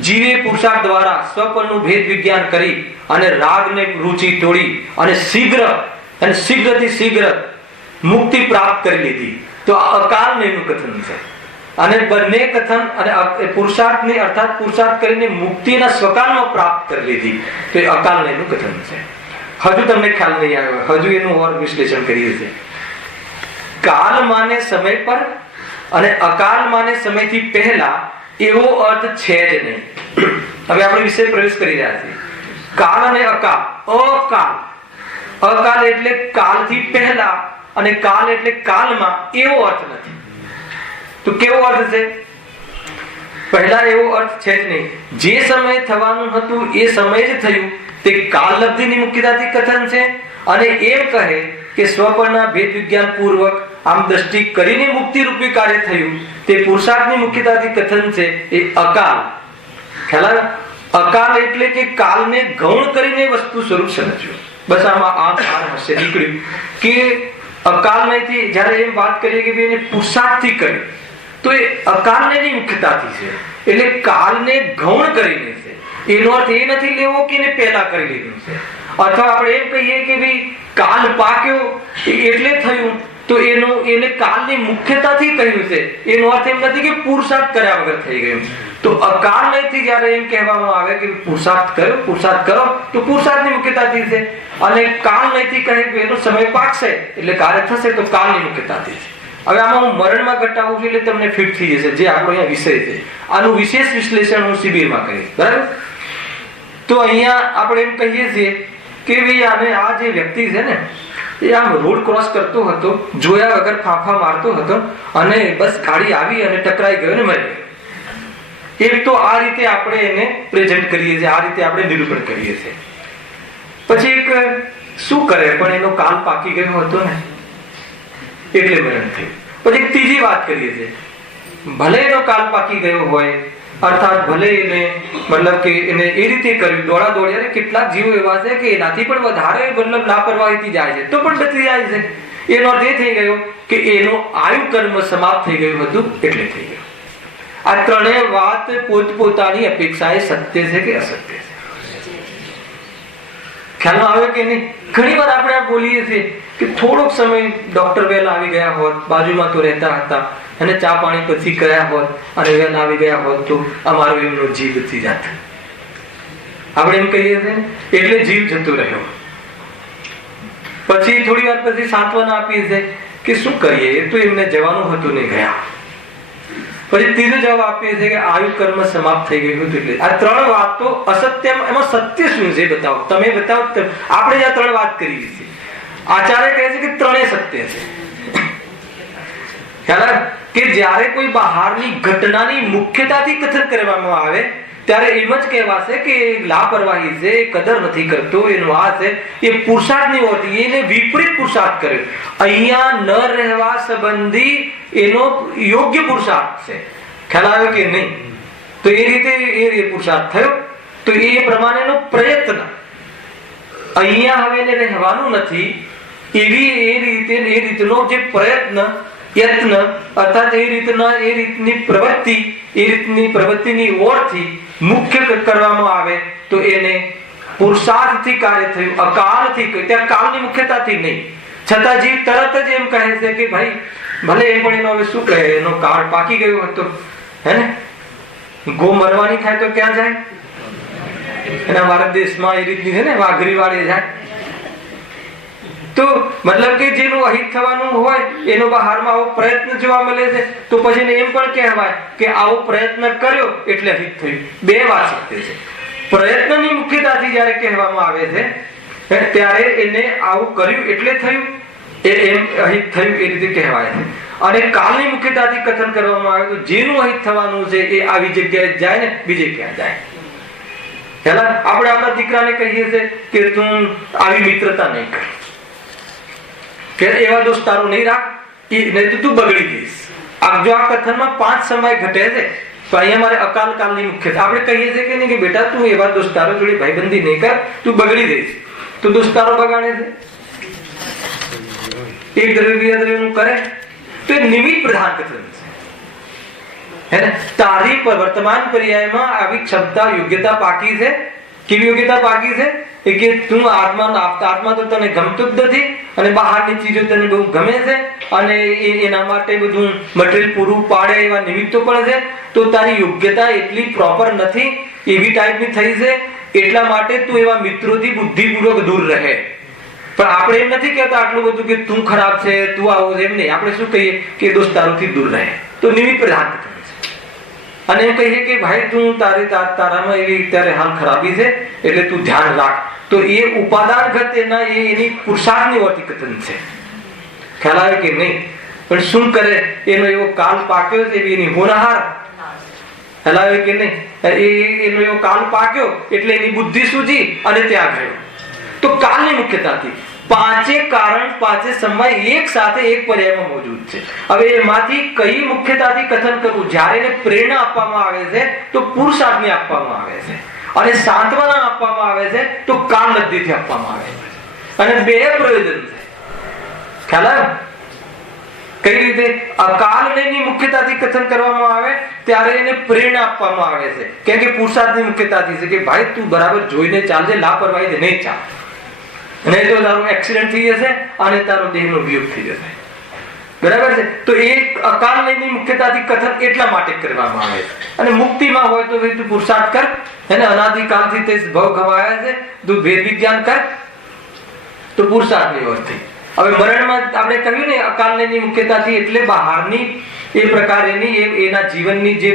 જીવે પુરુષાર્થ દ્વારા સ્વપરનું ભેદ વિજ્ઞાન કરી અને રાગને રુચિ તોડી અને શીઘ્રથી શીઘ્ર મુક્તિ પ્રાપ્ત કરી લીધી. તો આ અકાલ નયનું કથન છે. અને બંને કથન અને પુરુષાર્થની અર્થાત પુરુષાર્થ કરીને મુક્તિના સ્વકાલમાં પ્રાપ્ત કરી લીધી તો એ અકાલ નયનું કથન છે. હજુ તમને ખ્યાલ નહીં આવ્યો, હજુ એનું ઓર વિશ્લેષણ કરીએ છીએ. કાલ માને સમય પર અને અકાલ માને સમયથી પહેલા એવો અર્થ છે જ નહીં. હવે આપણે વિષય પ્રવેશ કરી રહ્યા છીએ. કાલ અને અકાલ. અકાલ એટલે કાલથી પહેલા અને કાલ એટલે કાલમાં, એવો અર્થ નથી. તો કેવો અર્થ છે? પહેલા એવો અર્થ છે જ નહીં. જે સમય થવાનું હતું એ સમય જ થયું તે કાલલબ્ધિની મુખ્યતાથી કથન છે. અને એમ કહે કે સ્વપરના ભેદ વિજ્ઞાન પૂર્વક આમ દ્રષ્ટિ કરીને મુક્તિ રૂપી કાર્ય થયું તે પુરુષાર્થની મુખ્યતાથી કથન છે. એ અકાલ. ખ્યાલ? અકાલ એટલે કે કાલને ગૌણ કરીને વસ્તુ સ્વરૂપ સમજ્યું. બસ આમાં આ હશે નીકળ્યું કે અકાલમાંથી જ્યારે એમ વાત કરીએ કે એને પુરુષાર્થથી કર્યું તો એ અકાલની મુખ્યતાથી છે. એટલે કાલને ગૌણ કરીને છે. એનો અર્થ એ નથી લેવો કે એને પહેલા કરી લીધું છે. અથવા આપણે એમ કહીએ કે ભાઈ કાલ પાક્યો એટલે થયું તો એને કાલની મુખ્યતાથી કહ્યું છે. એનો અર્થ એમ નથી કે પુરુષાર્થ કર્યા વગર થઈ ગયું. તો અકાલ નયથી જ્યારે એમ કહેવામાં આવે કે પુરુષાર્થ કરો તો પુરુષાર્થની મુખ્યતાથી છે. અને કાલ નયથી કહે કે એનો સમય પાકશે એટલે કાર્ય થશે તો કાલની મુખ્યતાથી છે. હવે આમાં હું મરણમાં ઘટાવું છું એટલે તમને ફિટ થઈ જશે જે આપણો અહીંયા વિષય છે. આનું વિશેષ વિશ્લેષણ હું શિબિરમાં કરીશ. બરાબર? તો અહીંયા આપણે એમ કહીએ છીએ કે ભાઈ આ જે વ્યક્તિ છે ને એ આમ રોડ ક્રોસ કરતો હતો, જોયા વગર ફાંફા મારતો હતો અને બસ ગાડી આવી અને ટકરાઈ ગયો ને મરી ગયો. એક તો આ રીતે આપણે એને પ્રેઝન્ટ કરીએ છીએ, આ રીતે આપણે નિરૂપણ કરીએ છીએ. પછી એક શું કરે, પણ એનો કાલ પાકી ગયો હતો ને એટલે મરણ થયું. પછી એક ત્રીજી વાત કરીએ છીએ, ભલે એનો કાલ પાકી ગયો હોય, અર્થાત ભલે એને મતલબ કે એને એ રીતે કર્યું દોડા દોડ્યા, કેટલાક જીવો એવા છે કે એનાથી પણ વધારે મતલબ લાપરવાહીથી જાય છે તો પણ બચી જાય છે. એનો અર્થ એ થઈ ગયો કે એનો આયુ કર્મ સમાપ્ત થઈ ગયું હતું એટલે થઈ ગયું. આ ત્રણેય વાત પોતપોતાની અપેક્ષાએ સત્ય છે કે અસત્ય છે, ખ્યાલ આવે કે નહીં? ઘણી વાર આપણે આ બોલીએ છીએ કે થોડોક સમય ડોક્ટર વહેલા આવી ગયા હોત, બાજુમાં તો રહેતા હતા, અને ચા પાણી પછી કર્યા હોત અને વહેલા આવી ગયા હોત તો અમારો એમનો જીવ બચી જાત. આપણે એમ કહીએ છીએ એટલે જીવ જતો રહ્યો. પછી થોડી વાર પછી સાંત્વના આપીએ છીએ કે શું કરીએ, એ તો એમને જવાનું હતું ને ગયા. પછી ત્રીજો જવાબ આપીએ છીએ કે આયુ કર્મ સમાપ્ત થઈ ગયું હતું એટલે. આ ત્રણ વાત તો અસત્ય, એમાં સત્ય શું છે બતાવો, તમે બતાવો. આપણે આ ત્રણ વાત કરી છે, આચાર્ય કહે છે કે ત્રણેય સત્ય છે. ખ્યાલ કે જ્યારે કોઈ બહારની ઘટનાની મુખ્યતાથી કથન કરવામાં આવે ત્યારે એમ જ કહેવાશે કે લાપરવાહી છે, કદર નથી કરતો, એનો આ છે, એ પુરુષાર્થ નહીં હોતી, એને વિપરીત પુરુષાર્થ કર્યો. અહીંયા ન રહેવા સંબંધી એનો યોગ્ય પુરુષાર્થ છે. ખ્યાલ આવે કે નહીં? તો એ રીતે એ પુરુષાર્થ થયો, તો એ પ્રમાણેનો પ્રયત્ન અહીંયા હવે એને રહેવાનું નથી એવી એ રીતનો જે પ્રયત્ન યત્ન અર્થાત એ રીતની પ્રવૃત્તિની ઓરથી મુખ્ય કરવામાં આવે તો એને પુરુષાર્થથી કાર્ય થયું, અકાલથી. ત્યાં કાળની મુખ્યતાથી નહીં, છતાં જીવ તરત જ એમ કહે છે કે ભાઈ ભલે એ પણ એનો હવે શું કહે, એનો કાળ પાકી ગયો હતો, હે ને? ગો મરવાની થાય તો ક્યાં જાય? એના ભારત દેશમાં એ રીતની છે ને, વાઘરી વાળે જાય. તો મતલબ કે જેનું અહિત થવાનું હોય એનો બહારમાં આવો પ્રયત્ન જોવા મળે છે, તો પછી એમ પણ કહેવાય કે આવો પ્રયત્ન કર્યો એટલે અહિત થયું. બે વાત સત્ય છે. પ્રયત્નની મુખ્યતાથી જ્યારે કહેવામાં આવે છે ત્યારે એને આવું કર્યું એટલે થયું, એમ અહિત થયું એ રીતે કહેવાય છે. અને કાલની મુખ્યતાથી કથન કરવામાં આવે તો જેનું અહિત થવાનું છે એ આવી જગ્યાએ જાય ને બીજે ક્યાં જાય. આપણે આપણા દીકરાને કહીએ છીએ કે તું આવી મિત્રતા નહીં કર, કે એવા દોસ્તારો નહીં રાખ, નહીં તો તું બગડી જઈશ. જો આ કથનમાં 5 સમય ઘટે છે તો અહીંયા મારે અકાલ કાલની મુખ્યતા. આપણે કહીએ છીએ કે નહીં કે બેટા તું એવા દોસ્તારો જોડે ભાઈબંધી નહીં કર, તું બગડી જઈશ. તો દોસ્તારો બગાડે છે, એક દ્રવ્યનું કરે તો એ નિમિત્ત પ્રધાન કથન છે, હે ને? તારી વર્તમાન પર્યાયમાં આવી ક્ષમતા યોગ્યતા પાકી છે. કેવી યોગ્યતા પાકી છે? કે તું આત્મા તો તને ગમતું જ નથી અને બહારની ચીજો તને બહુ ગમે છે અને એના માટે બધું મટીરિયલ પૂરું પાડે એવા નિમિત્તો પણ છે. તો તારી યોગ્યતા એટલી પ્રોપર નથી, એવી ટાઈપની થઈ છે, એટલા માટે તું એવા મિત્રોથી બુદ્ધિપૂર્વક દૂર રહે. પણ આપણે એમ નથી કહેતા આટલું બધું કે તું ખરાબ છે, તું આવું છે, એમ નહીં. આપણે શું કહીએ કે દોસ્તારોથી દૂર રહે. તો નિમિત્ત પ્રધાન છે. અને એમ કહીએ કે ભાઈ તું તારામાં એવી ત્યારે હાલ ખરાબી છે એટલે તું ધ્યાન રાખ. તો એ ઉપાદાનગત એની પુરુષાર્થની હોતી કથન છે. ખ્યાલ આવે કે નહીં? પણ શું કરે, એનો એવો કાલ પાક્યો છે, એની હોનહાર. ખ્યાલ આવે કે નહીં? એનો એવો કાલ પાક્યો એટલે એની બુદ્ધિ સૂજી અને ત્યાં ગયો. તો કાલની મુખ્યતાથી પાંચે કારણ પાંચે સમય એક સાથે એક પર્યાયમાં મોજૂદ છે. હવે એમાંથી કઈ મુખ્યતાથી કથન કરવું? જ્યારે એને પ્રેરણા આપવામાં આવે છે તો પુરુષાર્થની આપવામાં આવે છે, અને સાંત્વના આપવામાં આવે છે તો કાલ નદીથી આપવામાં આવે છે. અને બે પ્રયોજન છે. ખ્યાલ આવે? કઈ રીતે? અકાલની મુખ્યતાથી કથન કરવામાં આવે ત્યારે એને પ્રેરણા આપવામાં આવે છે, કેમ કે પુરુષાર્થની મુખ્યતાથી છે કે ભાઈ તું બરાબર જોઈને ચાલજે, લાપરવાહી નહીં ચાલ, નહીં તો તારું એક્સિડન્ટ થઈ જશે અને તારો દેહનો વિયોગ થઈ જશે. બરાબર છે? તો એ અકાલની મુખ્યતાથી કથન એટલા માટે કરવામાં આવે છે. અને મુક્તિમાં હોય તો તું પુરુષાર્થ કર, એને અનાદિકાળથી તે ભવ ગવાયા છે, તું ભેદ વિજ્ઞાન કર, તો પુરુષાર્થની વાત થઈ. હવે મરણમાં આપણે કહ્યું ને અકાલની મુખ્યતાથી એટલે બહારની એ પ્રકારેની એના જીવનની જે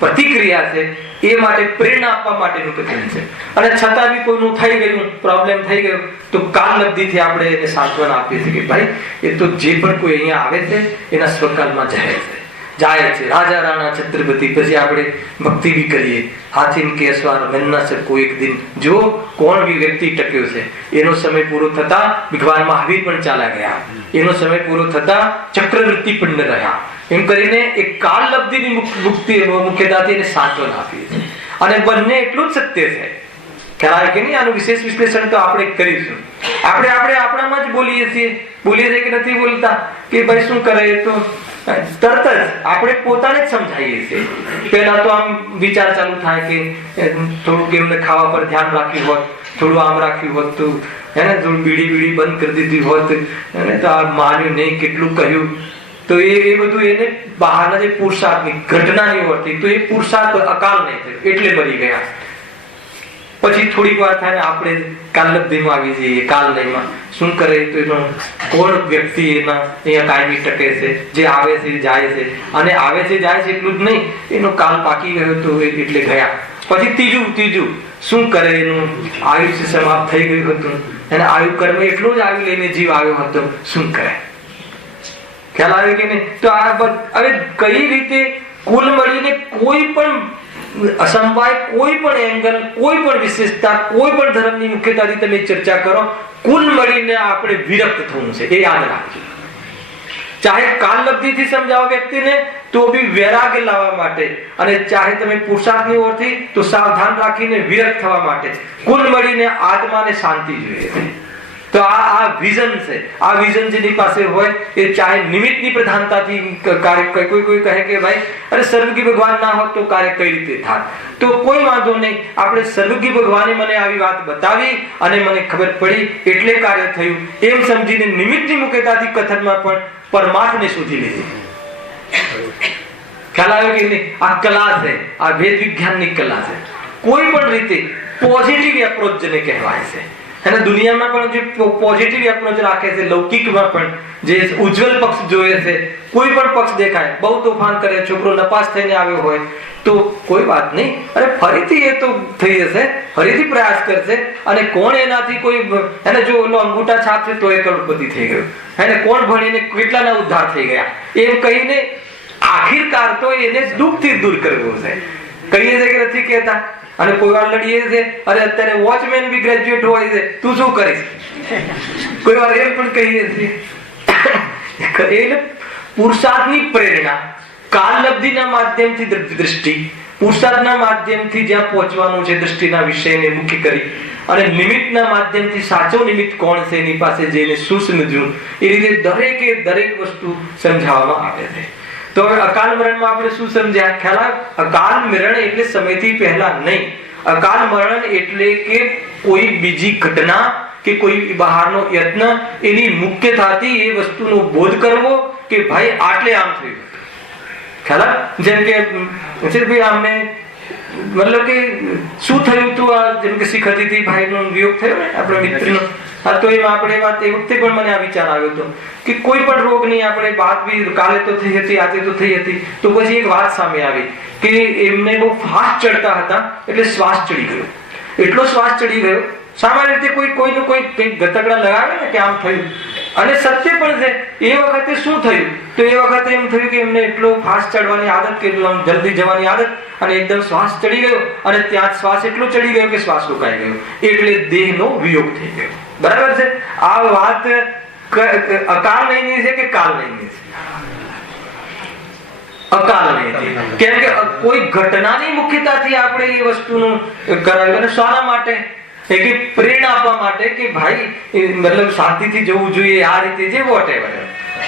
પ્રતિક્રિયા છે એ માટે પ્રેરણા આપવા માટેનું કથન છે. અને છતાં બી કોઈનું થઈ ગયું, પ્રોબ્લેમ થઈ ગયો, તો કાલ નદીથી આપણે એને સાંત્વના આપીએ છીએ કે ભાઈ એ તો જે પણ કોઈ અહીંયા આવે છે એના સ્વકાલમાં જાય છે, જાય છે, રાજા રાણા છત્રપતિ, પછી આપણે ભક્તિ બી કરીએ, હાથીન કે અસવાર બન ન સકો એક દિન, જો કોણ બી વ્યક્તિ ટક્યો છે. એનો સમય પૂરો થતા ભગવાન મહાવીર પણ ચાલ્યા ગયા, એનો સમય પૂરો થતા ચક્રવર્તી પણ ન રહ્યા. એમ કરીને એક કાળ લબ્ધિની મુક્તિ મુખ્યતાથી એને સાંત્વન આપી છે. અને બંને એટલું જ સત્ય છે. ખ્યાલ આવે કે નહીં? આનું વિશેષ વિશ્લેષણ તો આપણે કરીશું. આપણે આપણામાં જ બોલીએ છીએ કે નથી બોલતા કે ભાઈ શું કરે, તો તરત જ આપણે પોતાને જ સમજાવીએ છીએ. પહેલા તો આમ વિચાર ચાલુ થાય કે થોડુંક એમને ખાવા પર ધ્યાન રાખ્યું હોત, થોડું આમ રાખ્યું હોત, તો એને થોડું બીડી બંધ કરી દીધી હોત, એને તો આ માન્યું નહીં, કેટલું કહ્યું, તો એ બધું એને બહારના જે પુરુષાર્થની ઘટનાની હોતી, તો એ પુરુષાર્થ અકાલ નહીં થયો એટલે મરી ગયા. પછી થોડીક વાર થાય ને આપણે કાલલબ્ધિમાં આવી જઈએ. કાલલયમાં શું કરે, તો એનો કોણ વ્યક્તિ એના અહીંયા કાયમી ટકે છે, જે આવે છે જાય છે, અને આવે છે જાય છે એટલું જ નહીં, એનો કાલ પાકી ગયો તો એટલે ગયા. પછી ત્રીજું શું કરે, એનું આયુષ્ય સમાપ્ત થઈ ગયું હતું, અને આયુ કર્મ એટલું જ આયુ લઈને જીવ આવ્યો હતો, શું કરે? ખ્યાલ આવે કે નહીં? તો આ હવે કઈ રીતે કુલ મળીને કોઈ પણ અસમવાય, કોઈ પણ એંગલ, કોઈ પણ વિશેષતા, કોઈ પણ ધર્મની મુખ્યતાથી તમે ચર્ચા કરો, કુલ મળીને આપણે વિરક્ત થવું છે, એ યાદ રાખજો. ચાહે કાલલબ્ધિથી સમજાવો વ્યક્તિને તો બી વૈરાગ્ય લાવવા માટે, અને ચાહે તમે પુરુષાર્થની ઓરથી તો સાવધાન રાખીને વિરક્ત થવા માટે. કુલ મળીને આત્માને શાંતિ જોઈએ છે. તો આ વિઝન છે. આ વિઝન જેની પાસે હોય એ ચાહે નિમિત્તની પ્રધાનતાથી કાર્ય, કોઈ કહે કે ભાઈ અરે સર્વજ્ઞ ભગવાન ના હોત તો કાર્ય કઈ રીતે થાત, તો કોઈ વાંધો નહીં. આપણે સર્વજ્ઞ ભગવાને મને આવી વાત બતાવી અને મને ખબર પડી એટલે કાર્ય થયું, એમ સમજીને નિમિત્તની મુખ્યતાથી કથનમાં પણ પરમાર્થને શોધી લીધી. ખ્યાલ આવ્યો કે નહીં? આ કલા છે, આ વેદ વિજ્ઞાનની કલા છે. કોઈ પણ રીતે પોઝિટિવ એપ્રોચ જેને કહેવાય છે, અને દુનિયામાં પણ જે પોઝિટિવ એપ્રોચ રાખે છે, લૌકિકમાં પણ જે ઉજ્જવલ પક્ષ જોઈએ છે, કોઈ પણ પક્ષ દેખાય, બહુ તોફાન કરે, છોકરો નપાસ થઈને આવ્યો હોય તો કોઈ વાત નહીં, અરે ફરીથી એ તો થઈ જશે, ફરીથી પ્રયાસ કરશે, અને કોણ એનાથી કોઈ એને જો ઓલો અંગૂઠા છાપ છે તો એ કરોડપતિ થઈ ગયો, એને કોણ ભણીને કેટલાના ઉદ્ધાર થઈ ગયા, એમ કહીને આખિરકાર તો એને દુઃખથી દૂર કરવું છે. કહીએ છે કે નથી કહેતા? અને કોઈ વાર લડીએ છે, અરે અત્યારે વોચમેન બી ગ્રેજ્યુએટ હોય છે, તું શું કરીશ? કોઈ વાર એમ પણ કહીએ છીએ. એટલે પુરુષાર્થની પ્રેરણા, કાલલબ્ધિના માધ્યમથી દ્રષ્ટિ, પુરુષાર્થના માધ્યમથી જ્યાં પહોંચવાનું છે દ્રષ્ટિના વિષયને મુખ્ય કરી, અને નિમિત્તના માધ્યમથી સાચો નિમિત્ત કોણ છે એની પાસે જઈને શું સમજવું, એ રીતે દરેક વસ્તુ સમજાવવામાં આવે છે. તો હવે અકાલ મરણમાં આપણે શું સમજ્યા? ખ્યાલ? અકાલ મરણ એટલે સમયથી પહેલા નહીં. અકાલ મરણ એટલે કે કોઈ બીજી ઘટના કે કોઈ બહારનો યત્ન, એની મુખ્યતાથી એ વસ્તુનો બોધ કરવો કે ભાઈ આટલે આમ થયું. ખ્યાલ? જેમ કે ભાઈ આમને મતલબ કે શું થયું તું, આ જેમ કે શીખ હતી ભાઈનો વિયોગ થયો ને આપણા મિત્રનો, તો એમાં આપણે વાત એ વખતે પણ મને આ વિચાર આવ્યો હતો કે કોઈ પણ રોગની આપણે વાત બી કાલે તો થઈ હતી, આજે તો થઈ હતી, તો પછી એક વાત સામે આવી કે એમને બહુ ફાસ્ટ ચડતા હતા, એટલે શ્વાસ ચડી ગયો. એટલો શ્વાસ ચડી ગયો, સામાન્ય રીતે કોઈનું કોઈ ગતકડા લગાવે ને કે આમ થયું, અને સત્ય પણ છે. એ વખતે શું થયું, તો એ વખતે એમ થયું કે એમને એટલો ફાસ્ટ ચડવાની આદત, કે જલ્દી જવાની આદત, અને એકદમ શ્વાસ ચડી ગયો, અને ત્યાં શ્વાસ એટલો ચડી ગયો કે શ્વાસ રોકાઈ ગયો, એટલે દેહનો વિયોગ થઈ ગયો. બરાબર છે? આ વાત અકાલ નહીં છે કે કાલ નહીં છે? અકાલ નહીં. કેમ કે કોઈ ઘટનાની મુખ્યતાથી આપણે એ વસ્તુનું કરાવ્યું, શાના માટે? કે પ્રેરણા આપવા માટે કે ભાઈ મતલબ શાંતિથી જવું જોઈએ, આ રીતે જે વોટેવર.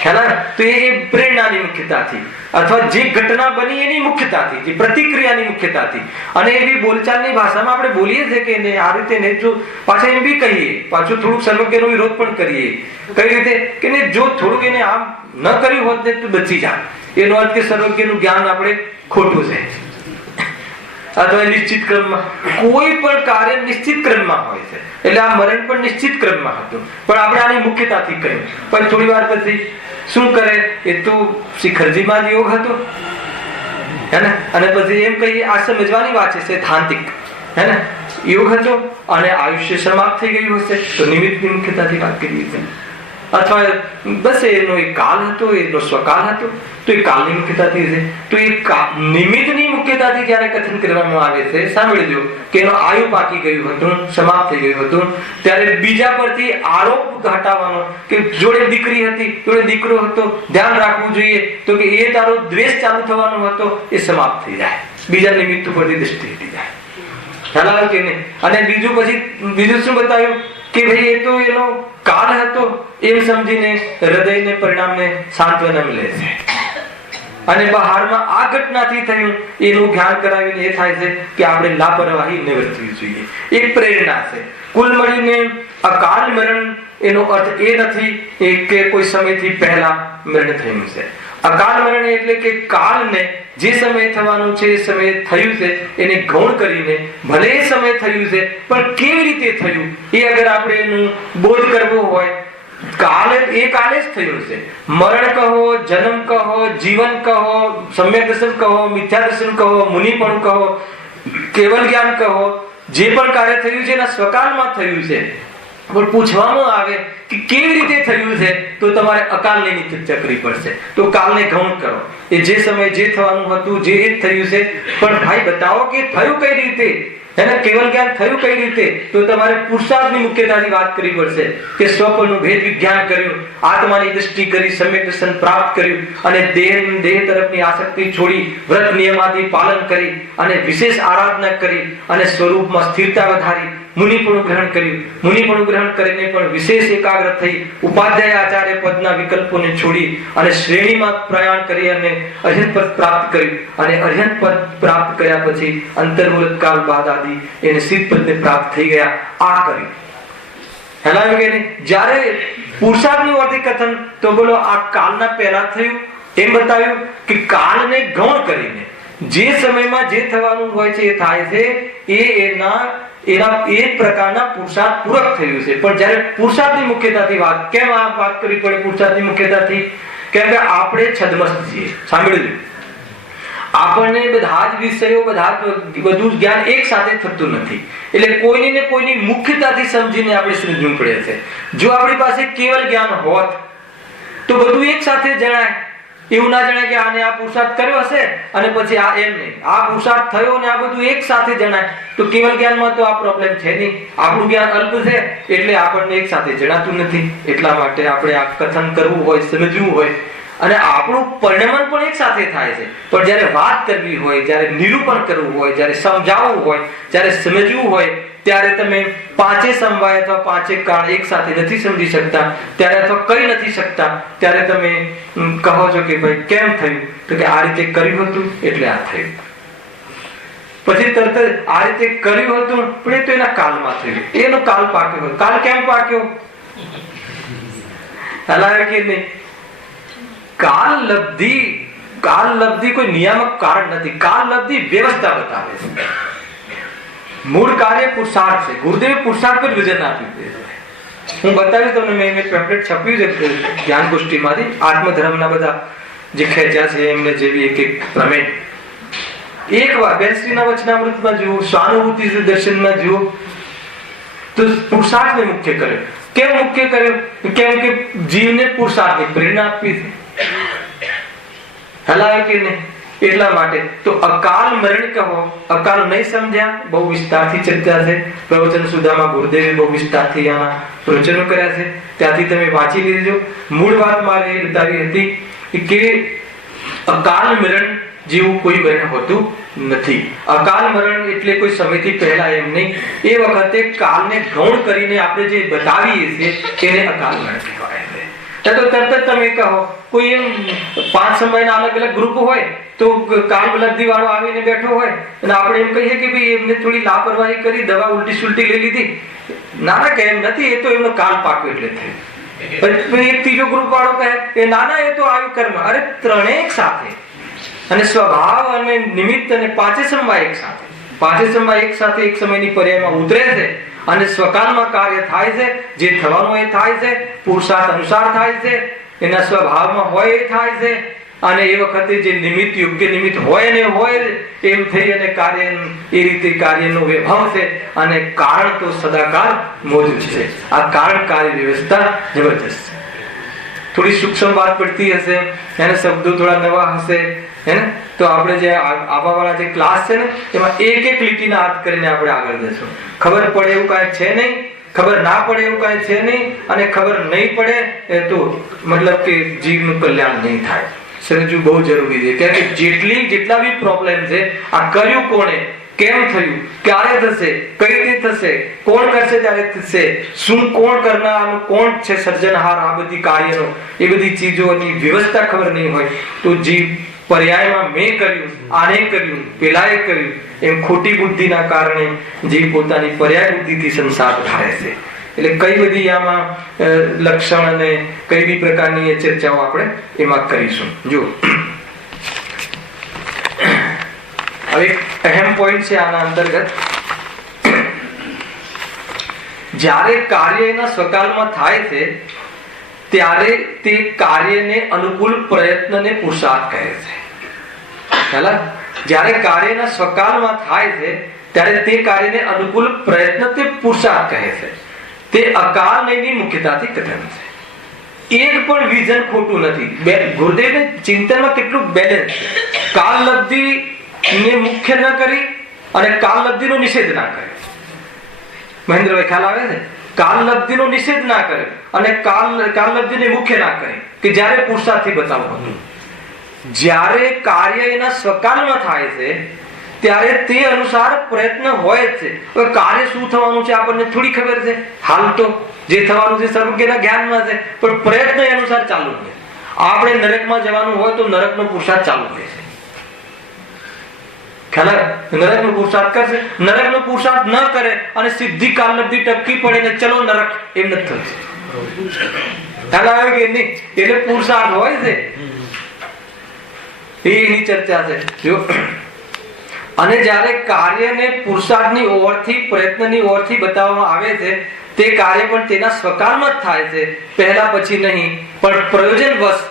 ખ્યાલ? તો એ પ્રેરણાની મુખ્યતાથી, અથવા જે ઘટના બની એની મુખ્યતાથી, જે પ્રતિક્રિયાની મુખ્યતાથી, અને એવી બોલચાલની ભાષામાં આપણે બોલીએ છીએ કે આ રીતે ને, જો પાછા એમ બી કહીએ, પાછું થોડુંક સર્વજ્ઞનો વિરોધ પણ કરીએ. કઈ રીતે? કે જો થોડુંક એને આમ ન કર્યું હોત ને તો બચી જાય, એનો અર્થ કે સર્વજ્ઞનું જ્ઞાન આપણે ખોટું છે. અથવા નિશ્ચિત ક્રમમાં કોઈ પણ કાર્ય નિશ્ચિત ક્રમમાં હોય છે, એટલે આ મરણ પણ નિશ્ચિત ક્રમમાં હતું, પણ આપણે આની મુખ્યતાથી કહ્યું. પણ થોડી વાર પછી શું કરે, એ તો શિખરજીમાં જ યોગ હતો, હે ને, અને પછી એમ કહીએ આ સમજવાની વાત છે સૈદ્ધાંતિક, હે ને, યોગ હતો અને આયુષ્ય સમાપ્ત થઈ ગયું હશે તો નિમિત્તની મુખ્યતાથી વાત કરી છે. અથવા બસ એનો એક કાલ હતો, એનો સ્વકાલ હતો, તો એ કાલની મુખ્યતાથી છે. તો એ નિમિત્તની મુખ્યતાથી જ્યારે કથન કરવામાં આવે છે, સાંભળજો કે એનો આયુ પાકી ગયું હતું, સમાપ્ત થઈ ગયું હતું, ત્યારે બીજા પરથી આરોપ હટાવવાનો કે જોડે દીકરી હતી, જોડે દીકરો હતો, ધ્યાન રાખવું જોઈએ, તો કે એ તારો દ્વેષ ચાલુ થવાનો હતો, એ સમાપ્ત થઈ જાય, બીજા નિમિત્ત ઉપરથી દ્રષ્ટિ હટી જાય. ખ્યાલ આવે કે નહીં? અને બીજું શું બતાવ્યું કે ભાઈ એ તો એનો કાળ હતો એમ સમજીને હૃદયને પરિણામને સાંત્વના મળે છે. અને બહારમાં આ ઘટનાથી થયું એનું ધ્યાન કરાવીને એ થાય છે કે આપણે લાપરવાહી ન વર્તવી જોઈએ. એક પ્રેરણા છે. કુલ મળીને અકાલ મરણ એનો અર્થ એ નથી કે કોઈ સમયથી પહેલા મરણ થયું છે. અકાલ મરણ એટલે કે કાળને જે સમય થવાનું છે એ સમય થયું છે એને ગૌણ કરીને ભલે એ સમય થયું છે પણ કેવી રીતે થયું એ અગર આપણે એનું બોધ કરવો હોય, કાલે જ થયું છે. મરણ કહો, જન્મ કહો, જીવન કહો, સમ્યક દર્શન કહો, મિથ્યા દર્શન કહો, મુનિપણ કહો, કેવલ જ્ઞાન કહો, જે પણ કાર્ય થયું છે એના સ્વકાલમાં થયું છે. પણ પૂછવામાં આવે કે કેવી રીતે થયું છે તો તમારે અકાલની ચર્ચા કરવી પડશે. તો કાલને ગૌણ કરો, એ જે સમય જે થવાનું હતું જે એ જ થયું છે, પણ ભાઈ બતાવો કે થયું કઈ રીતે, એને કેવલ જ્ઞાન થયું કઈ રીતે. તો તમારે પુરુષાર્થની મુખ્યતાની વાત કરવી પડશે કે સ્વપરનું ભેદ વિજ્ઞાન કર્યું, આત્માની દૃષ્ટિ કરી, સમ્યક દર્શન પ્રાપ્ત કર્યું, અને દેહ તરફની આસક્તિ છોડી વ્રત નિયમાદિ પાલન કરી અને વિશેષ આરાધના કરી અને સ્વરૂપમાં સ્થિરતા વધારી, મુનિપણું ગ્રહણ કર્યું. મુનિપણું ગ્રહણ કરીને પણ વિશેષ એકાગ્ર થઈ ઉપાધ્યાય આચાર્ય પદના વિકલ્પોને છોડી અને શ્રેણીમાં પ્રયાણ કરી અને અર્હત પદ પ્રાપ્ત કર્યું. અને અર્હત પદ પ્રાપ્ત કર્યા પછી અંતર્મુલત કાલ બાદ આદિ એને સિદ્ધ પદને પ્રાપ્ત થઈ ગયા. આ કર્યું. હેલાવે કે નહીં? જ્યારે પુરુષાર્થનું અર્થકથન તો બોલો આ કાલના પહેલા થયું એમ બતાવ્યું કે કાલને ગૌણ કરીને જે સમયમાં જે થવાનું હોય છે એ થાય છે, એના એક પ્રકારના પુરુષાર્થ પૂરક થયું છે. પણ જ્યારે પુરુષાર્થની મુખ્યતાથી વાત, કેમ આ વાત કરવી પડે પુરુષાર્થની મુખ્યતાથી? કેમ કે આપણે છદ્મસ્ત છીએ. સાંભળ્યું? આપણને બધા જ વિષયો, બધું જ્ઞાન એક સાથે થતું નથી. એટલે કોઈની ને કોઈની મુખ્યતાથી સમજીને આપણે સમજવું પડે છે. જો આપણી પાસે કેવલ જ્ઞાન હોત તો બધું એક સાથે જણાય. એવું ના જણાય કે આને આ પુરુષાર્થ કર્યો હશે અને પછી આ એમ નહીં, આ પુરુષાર્થ થયો અને આ બધું એક સાથે જણાય. તો કેવલ જ્ઞાનમાં તો આ પ્રોબ્લેમ છે નહીં. આપણું જ્ઞાન અલ્પ છે એટલે આપણને એક સાથે જણાતું નથી. એટલા માટે આપણે આ કથન કરવું હોય, સમજવું હોય, અને આપણું પરિણમન પણ એક સાથે થાય છે. પણ જ્યારે વાત કરવી હોય, જ્યારે નિરૂપણ કરવું હોય, જ્યારે સમજાવવું હોય, જ્યારે સમજવું હોય, ત્યારે તમે પાંચે સમવાય અથવા પાંચે કાળ એક સાથે નથી સમજી શકતા, ત્યારે અથવા કઈ નથી શકતા, ત્યારે તમે કહો છો કે ભાઈ કેમ થયું? તો કે આ રીતે કર્યું હતું એટલે આ થયું. પછી તરત આ રીતે કર્યું હતું પણ એ તો એના કાલમાં થયું, એનો કાલ પાક્યો. કાલ કેમ પાક્યો? હલાવે કે નહીં? કાલ લબ્ધિ કોઈ નિયામક કારણ નથી. કાલ લબ્ધિ વ્યવસ્થા બતાવે છે. મૂળ કાર્ય પુરુષાર્થ છે. ગુરુદેવે પુરુષાર્થ પર વજન આપ્યું છે. હું બતાવીશ તમને. મેં પેમ્પલેટ છપ્યું છે જ્ઞાન ગોષ્ઠીમાંથી, આત્મધર્મના બધા જે ખેંચ્યા છે એમને જેવી એક પ્રમેય. એકવાર બેનશ્રીના વચનામૃતમાં જુઓ, સ્વાનુભૂતિ દર્શનમાં જુઓ તો પુરુષાર્થને મુખ્ય કર્યો. કેમ મુખ્ય કર્યો? કેમ કે જીવને પુરુષાર્થની પ્રેરણા આપવી છે. હલાવે કે નહીં? એટલા માટે તો અકાલ મરણ કહો, અકાલ નહીં સમજ્યા, બહુ વિસ્તારથી ચર્ચા છે. પ્રવચન સુધામાં ગુરુદેવે બહુ વિસ્તારથી આના પ્રવચનો કર્યા છે, ત્યાંથી તમે વાંચી લેજો. મૂળ વાત મારે એ બતાવી હતી કે અકાલ મરણ જેવું કોઈ મરણ હોતું નથી. અકાલ મરણ એટલે કોઈ સમયથી પહેલા એમ નહીં, એ વખતે કાલને ગૌણ કરીને આપણે જે બતાવીએ છીએ એને અકાલ મરણ કહેવાય છે. તો તરત જ તમે કહો, કોઈ એમ 5 સમયના અલગ અલગ ગ્રુપ હોય તો કાલ લબ્ધિ વાળો આવીને બેઠો હોય અને આપણે એમ કહીએ કે ભાઈ એમને થોડી લાપરવાહી કરી, દવા ઉલટી સુલટી લઈ લીધી. ના કે એમ નથી, એ તો એમનો કાલ પાક્યો એટલે થયું. એક ત્રીજો ગ્રુપ વાળો કહે એ નાના એ તો આવ્યું કર્મ. અરે ત્રણેય એક સાથે, અને સ્વભાવ અને નિમિત્ત અને પાંચે સમવાય એક સાથે. પાંચે સમવાય એક સાથે એક સમયની પર્યાયમાં ઉતરે છે અને સ્વકાલમાં કાર્ય થાય છે. જે થવાનું એ થાય છે, પુરુષાર્થ અનુસાર થાય છે, એના સ્વભાવમાં હોય એ થાય છે. અને એ વખતે જે નિમિત્ત, યોગ્ય નિમિત્ત હોય ને હોય એમ થઈ અને કાર્ય એ રીતે કાર્યનો વૈભવ છે. અને કારણ તો સદાકાળ મોજુદ છે. આ કારણ કાર્ય વ્યવસ્થા જબરજસ્ત છે. થોડી સૂક્ષ્મ વાત પડતી હશે, એને શબ્દો થોડા નવા હશે, હે ને, તો આપણે જે આવા વાળા જે ક્લાસ છે ને એમાં એક એક લીટીના અર્થ કરીને આપણે આગળ જશું. ખબર પડે એવું કાંઈ છે નહીં, ખબર ના પડે એવું કાંઈ છે નહીં, અને ખબર નહીં પડે તો મતલબ કે જીવનું કલ્યાણ નહીં થાય. સમજવું બહુ જરૂરી છે, કારણ કે જેટલા બી પ્રોબ્લેમ છે, આ કર્યું કોણે, કેમ થયું, ક્યારે થશે, કઈ રીતે થશે, કોણ કરશે ત્યારે થશે, શું કોણ કરનાર, કોણ છે સર્જનહાર આ બધી કાર્યનો, એ બધી ચીજોની વ્યવસ્થા ખબર નહીં હોય તો જીવ પર્યાયમાં મેં કર્યું, આને કર્યું, પેલાએ કર્યું એમ ખોટી બુદ્ધિના કારણે જીવ પોતાની પર્યાય બુદ્ધિથી સંસાર ધારે છે. એટલે કઈ બધી આમાં લક્ષણ અને કઈ બી પ્રકારની ચર્ચાઓ આપણે એમાં કરીશું. જો હવે અહેમ પોઈન્ટ છે આના અંતર્ગત, જ્યારે કાર્ય એના સ્વકાલમાં થાય છે ત્યારે તે કાર્યને અનુકૂળ પ્રયત્નને પુરુષાર્થ કહે છે. જ્યારે કાર્યના સ્વકાલમાં થાય છે ત્યારે તે કાર્યને અનુકૂળ પ્રયત્ન તે પુરુષાર્થ કહે છે. તે અકાળની મુખ્યતાથી કથન છે. એક પણ વિઝન ખોટું નથી. ગુરુદેવને ચિંતનમાં કેટલું બેલેન્સ છે. કાલલબ્ધિ ને મુખ્ય ન કરી અને કાલલબ્ધિનો નિષેધ ના કરે. મહેન્દ્રભાઈ ખ્યાલ આવે છે? કાલલબ્ધિનો નિષેધ ના કરે અને કાલલબ્ધિને મુખ્ય ના કરે કે જ્યારે પુરુષાર્થથી બતાવવું હતું. જ્યારે કાર્ય એના સ્વકાલમાં થાય છે ત્યારે તે અનુસાર પ્રયત્ન હોય જ છે. હવે કાર્ય શું થવાનું છે આપણને થોડી ખબર છે. હાલ તો જે થવાનું છે સર્વજ્ઞના જ્ઞાનમાં છે, પણ પ્રયત્ન એ અનુસાર ચાલુ છે. આપણે નરકમાં જવાનું હોય તો નરકનો પુરુષાર્થ ચાલુ રહેશે. નરકનો પુરુષાર્થ કરશે. નરકનો પુરુષાર્થ ન કરે અને સીધી કાલલબ્ધિ ટપકી પડે ને ચલો નરક, એમ નથી થશે. ખ્યાલ આવે કે નહીં? એટલે પુરુષાર્થ હોય છે, એની ચર્ચા છે. જો અને જ્યારે કાર્યને પુરુષાર્થની ઓરથી, પ્રયત્નની ઓરથી બતાવવામાં આવે છે તે કાર્ય પણ તેના સ્વકાલમાં જ થાય છે, પહેલા પછી નહીં. પણ પ્રયોજનવશ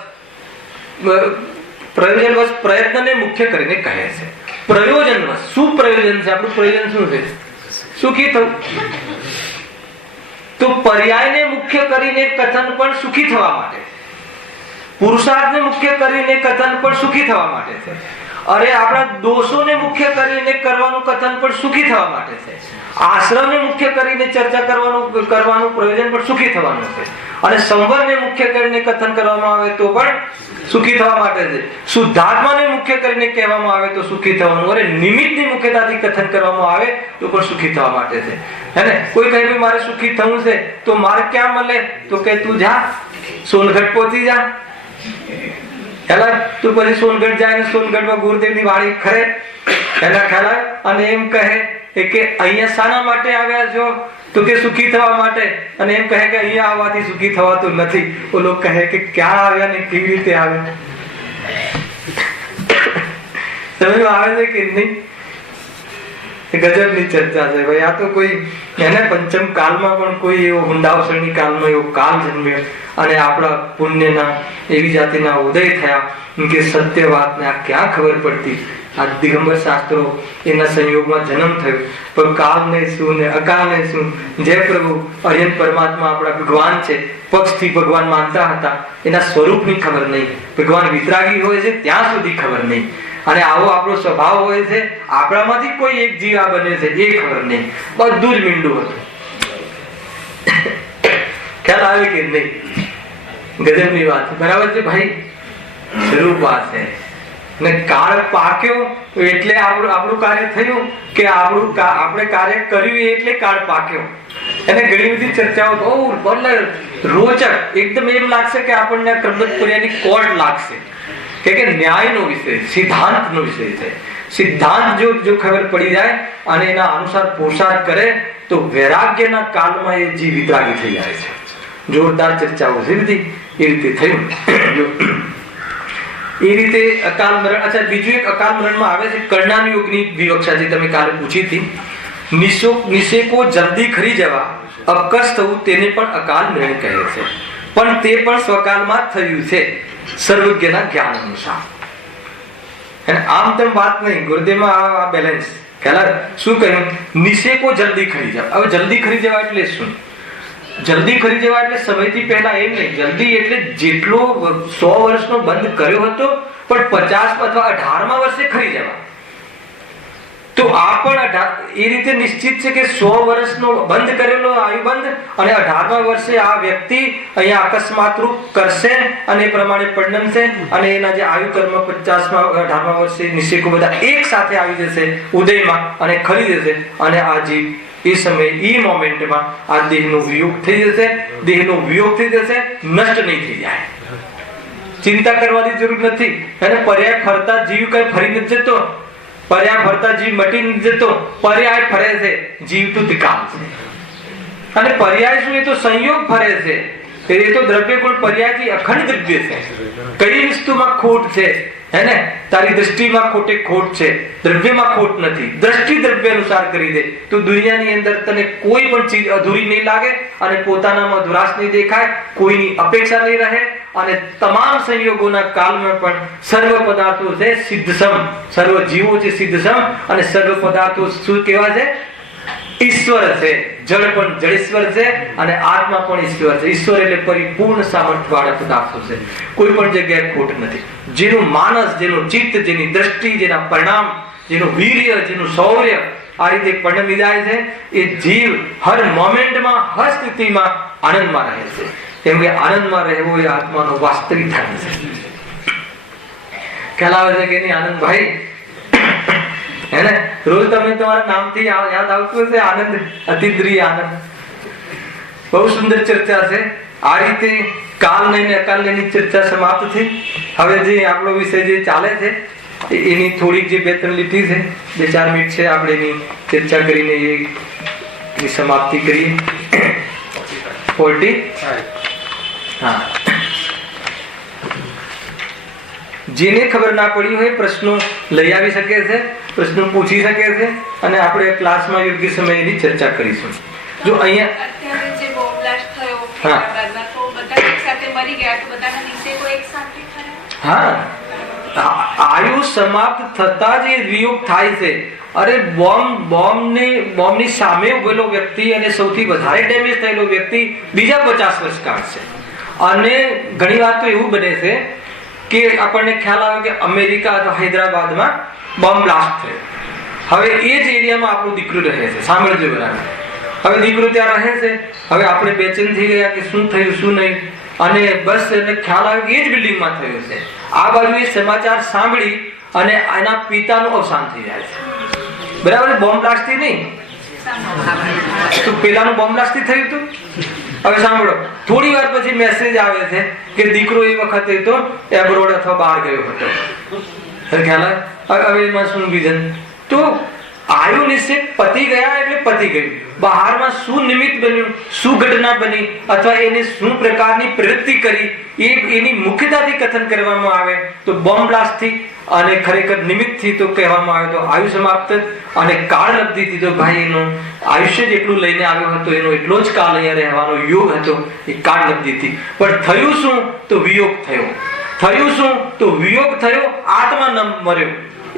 પ્રયત્નને મુખ્ય કરીને કહે છે. પ્રયોજનવશ. શું પ્રયોજન છે? આપણું પ્રયોજન શું છે? સુખી થવું. તો પર્યાયને મુખ્ય કરીને કથન પણ સુખી થવા માટે, પુરુષાર્થને મુખ્ય કરીને કથન પણ સુખી થવા માટે છે. અરે આપણા દોષોને મુખ્ય કરીને કરવાનું કથન પણ સુખી થવા માટે છે. આશ્રમને મુખ્ય કરીને ચર્ચા કરવાનું પ્રયોજન પણ સુખી થવાનું છે. અને સંવરને મુખ્ય કરીને કથન કરવામાં આવે તો પણ સુખી થવા માટે છે. શુદ્ધાત્માને મુખ્ય કરીને કહેવામાં આવે તો સુખી થવાનું. અરે નિમિત્તની મુખ્યતાથી કથન કરવામાં આવે તો પણ સુખી થવા માટે છે. હે ને? કોઈ કહે ભાઈ મારે સુખી થવું છે તો મારે ક્યાં મળે? તો કે તું જા સોનગઢ પહોંચી જા. તું પછી સોનગઢ જાય ને સોનગઢમાં ગુરુદેવની વાણી ખરે એના ખ્યાલ અને એમ કહે કે અહીંયા શાના માટે આવ્યા છો? તો કે સુખી થવા માટે. અને એમ કહે કે અહીંયા આવવાથી સુખી થવાતું નથી. ઓલો કહે કે ક્યાં આવ્યા ને કેવી રીતે આવ્યા? સમજ આવે છે કે નહીં? ગજબની ચર્ચા છે ભાઈ. આ તો કોઈ એને પંચમ કાળમાં પણ કોઈ એવો હુંડાવસળની કાળમાં એવો કાળ જન્મ્યો અને આપણા પુણ્યના એવી જાતિના ઉદય થયા કે સત્ય વાતને આ ક્યાં ખબર પડતી. આ દિગંબર શાસ્ત્રો એના સંયોગમાં જન્મ થયો. પણ કાળને શું ને અકાળને શું. જય પ્રભુ અર્યન પરમાત્મા આપણા ભગવાન છે. પક્ષથી ભગવાન માનતા હતા, એના સ્વરૂપની ખબર નહીં. ભગવાન વિતરાગી હોય છે ત્યાં સુધી ખબર નહીં. અને આવો આપણો સ્વભાવ હોય છે, આપણામાંથી કોઈ એક જીવ આ બને છે એ ખબર નહીં. બધું જ મીંડું હતું. ખ્યાલ આવે કે નહીં? ગજબની વાત. બરાબર છે ભાઈ? સ્વરૂપ વાત છે. ને કાળ પાક્યો એટલે આપણું કાર્ય થયું કે આપણે કાર્ય કર્યું એટલે કાળ પાક્યો. એને ઘણી બધી ચર્ચાઓ બહુ રોચક એકદમ એમ લાગશે કે આપણને કર્મપુર્યાની કોર્ટ લાગશે કે ન્યાયનો વિષય, સિદ્ધાંતનો વિષય છે. સિદ્ધાંત જો ખબર પડી જાય અને એના અનુસાર પુરુષાર્થ કરે તો વૈરાગ્યના કાળમાં એ જીવ વિતરાગી થઈ જાય છે. જોરદાર ચર્ચાઓ છે બધી. એ રીતે થયું. એ રીતે અકાલ મરણ. અચ્છા, બીજું એક અકાલ મરણમાં આવે છે કર્ણાન યોગની વિવક્ષા જે તમે કાલે પૂછી હતી. નિષેકો જલ્દી ખરી જવા, અપકશ થવું તેને પણ અકાલ મરણ કહે છે. પણ તે પણ સ્વકાલમાં જ થયું છે સર્વજ્ઞના જ્ઞાન અનુસાર. આમ તેમ વાત નહીં. ગુરુદેવમાં આ બેલેન્સ. શું કહ્યું? નિષેકો જલ્દી ખરી જવા. હવે જલ્દી ખરી જવા એટલે શું? જલ્દી ખરી જવા એટલે સમયથી પહેલા એમ નહીં, જલ્દી એટલે જેટલો 100 વર્ષનો બંધ કર્યો હતો પણ 50 અથવા 18મા વર્ષે ખરી જવા. તો આ પણ એ રીતે નિશ્ચિત છે કે 100 વર્ષનો બંધ કરેલો આયુબંધ અને 18મા વર્ષે આ વ્યક્તિ અહીંયા અકસ્માત રૂપ કરશે અને એ પ્રમાણે પરિણમશે અને એના જે આયુ કર્મ 50મા 18મા વર્ષે નિશ્ચિકો બધા એક સાથે આવી જશે ઉદયમાં અને ખરી જશે અને આ જીવ એ સમય એ મોમેન્ટમાં આ દેહનો વિયોગ થઈ જશે. દેહનો વિયોગ થઈ જશે, નષ્ટ નહીં થઈ જાય. ચિંતા કરવાની જરૂર નથી. અને પર્યાય ફરતા જીવ કઈ ફરી નથી જતો, પર્યાય ફરતા જીવ મટી નથી જતો, પર્યાય ફરે છે, જીવ તો ત્રિકાલ છે. અને પર્યાય શું? એ તો સંયોગ ફરે છે. એ તો દ્રવ્ય ગુણ પર્યાયથી અખંડ દ્રવ્ય છે. કઈ વસ્તુમાં ખોટ છે? હે ને, તારી દ્રષ્ટિમાં ખોટ છે, દ્રવ્યમાં ખોટ નથી. દ્રષ્ટિ દ્રવ્ય અનુસાર કરી દે તો દુનિયાની અંદર તને કોઈ પણ ચીજ અધૂરી નહીં લાગે અને પોતાનામાં દુરાશ નહીં દેખાય, કોઈની અપેક્ષા નહીં રહે. અને તમામ સંયોગોના કાળમાં પણ સર્વ પદાર્થો છે સિદ્ધસમ, સર્વ જીવો છે સિદ્ધસમ અને સર્વ પદાર્થો શું કહેવાય છે? ઈશ્વર છે. જળ પણ જળેશ્વર છે અને આત્મા પણ ઈશ્વર છે. ઈશ્વર એટલે પરિપૂર્ણ સામર્થ્ય વાળા પદાર્થો છે, કોઈ પણ જગ્યાએ ખોટ નથી. જેનું માનસ, જેનું ચિત્ત, જેની દ્રષ્ટિ, જેના પરિણામ, જેનું વીર્ય, જેનું શૌર્ય આ રીતે પરિણમી જાય છે એ જીવ હર મોમેન્ટમાં, હર સ્થિતિમાં આનંદમાં રહે છે. કેમ કે આનંદમાં રહેવો એ આત્માનો વાસ્તવિક ધર્મ છે. ખ્યાલ આવે છે કે નહીં આનંદ ભાઈ? હે ને, રોજ તમે તમારા નામથી યાદ આવતું હશે આનંદ, અતિદ્રિય આનંદ. બહુ સુંદર ચર્ચા છે. આ રીતે કાલ નહીં ને અકાલ ની ચર્ચા સમાપ્ત થઈ. હવે જે આપણો વિષય જે ચાલે છે એની થોડીક જે 2-3 લીટી છે, 2-4 મિનિટ છે, આપણે એની ચર્ચા કરીને એની સમાપ્તિ કરીએ. 40 હા. જેને ખબર ના પડી હોય પ્રશ્નો લઈ આવી શકે છે, પ્રશ્નો પૂછી શકે છે અને આપણે ક્લાસમાં યોગ્ય સમયે એની ચર્ચા કરીશું. જો અહીંયા અત્યારે જે બોમ્બ બ્લાસ્ટ થયો હૈદરાબાદમાં તો બધા એક સાથે મરી ગયા, તો બધાના નિષેધો એક સાથે થયા. હા, આયુ સમાપ્ત થતા જ એ વિયોગ થાય છે. અરે બોમ્બની સામે ઉભેલો વ્યક્તિ અને સૌથી વધારે ડેમેજ થયેલો વ્યક્તિ બીજા 50 વર્ષ કાઢશે. અને ઘણી વાર તો એવું બને છે કે આપણને ખ્યાલ આવે કે અમેરિકા અથવા હૈદરાબાદમાં બોમ્બ બ્લાસ્ટ થયો. હવે એ જ એરિયામાં આપણું દીકરું રહે છે. સાંભળજો બરાબર. હવે દીકરો ત્યાં રહે છે. હવે આપણે બેચેન થઈ ગયા કે શું થયું શું નહીં, અને બસ એને ખ્યાલ આવે કે એ જ બિલ્ડિંગમાં થયું છે. આ બાજુ એ સમાચાર સાંભળી અને એના પિતાનું અવસાન થઈ જાય છે. બરાબર, બોમ્બ બ્લાસ્ટથી નહીં તો પેલાનું બોમ્બ બ્લાસ્ટથી થયું હતું. હવે સાંભળો, થોડી વાર પછી મેસેજ આવે છે કે દીકરો એ વખતે તો એબ્રોડ અથવા બહાર ગયો હતો. ખ્યાલ આવે? હવે એમાં શું વિઝન? તો આયુ નિશ્ચિત પતી ગયા એટલે પતી ગયું. બહારમાં શું નિમિત્ત બન્યું, શું ઘટના બની અથવા એને શું પ્રકારની પ્રવૃત્તિ કરી એની મુખ્યતાથી કથન કરવામાં આવે તો બોમ્બ બ્લાસ્ટથી અને ખરેખર નિમિત્તથી તો કહેવામાં આવે તો આયુ સમાપ્ત. અને કાળ લબ્ધિથી તો ભાઈ એનું આયુષ્ય જેટલું લઈને આવ્યો હતો એનો એટલો જ કાળ અહીંયા રહેવાનો યોગ હતો એ કાળ લબ્ધિથી. પણ થયું શું? તો વિયોગ થયો. થયું શું? તો વિયોગ થયો. આત્મા ન મર્યો.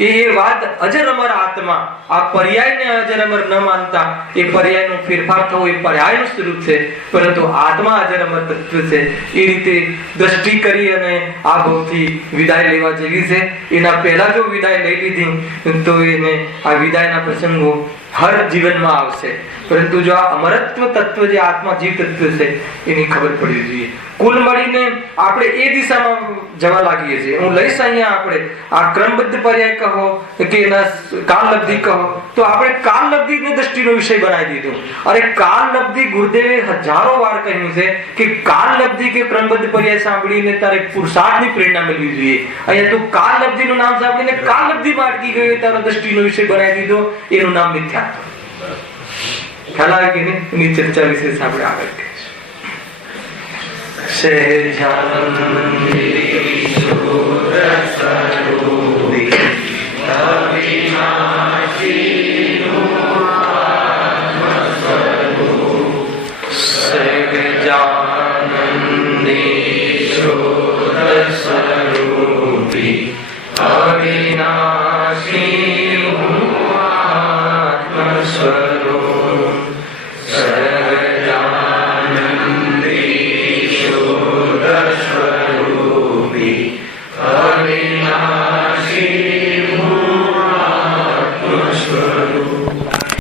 એ વાત અજર અમર આત્મા, આ પર્યાયને અજર અમર ન માનતા એ પર્યાયનો ફેરફાર થવો એ પર્યાયનું સ્વરૂપ છે, પરંતુ આત્મા અજર અમર તત્વ છે. એ રીતે દ્રષ્ટિ કરી અને આ ભવથી વિદાય લેવા જેવી છે. એના પહેલા જો વિદાય લઈ લીધી તો એને આ વિદાયના પ્રસંગો હર જીવનમાં આવશે. પરંતુ જો આ અમરત્વ તત્વ જે આત્મા જીવ તત્વ છે એની ખબર પડવી જોઈએ. કુલ મળીને આપણે એ દિશામાં જવા લાગીએ છીએ. હું લઈશ અહીંયા આપણે આ ક્રમબદ્ધ પર્યાય કહો કે એના કાલલબ્ધિ કહો તો આપણે કાલલબ્ધિની દ્રષ્ટિનો વિષય બનાવી દીધો. અરે કાલલબ્ધિ ગુરુદેવે હજારો વાર કહ્યું છે કે કાલલબ્ધિ કે ક્રમબદ્ધ પર્યાય સાંભળીને તારે પુરુષાર્થની પ્રેરણા મળવી જોઈએ. અહીંયા તું કાલલબ્ધિનું નામ સાંભળીને કાલલબ્ધિમાં અટકી ગયો, તારો દ્રષ્ટિનો વિષય બનાવી દીધો, એનું નામ મિથ્યાત્વ. ખ્યાલ આવે કે નહીં? એની ચર્ચા વિશે આપણે આગળ કહીશું. સહેજાનંદ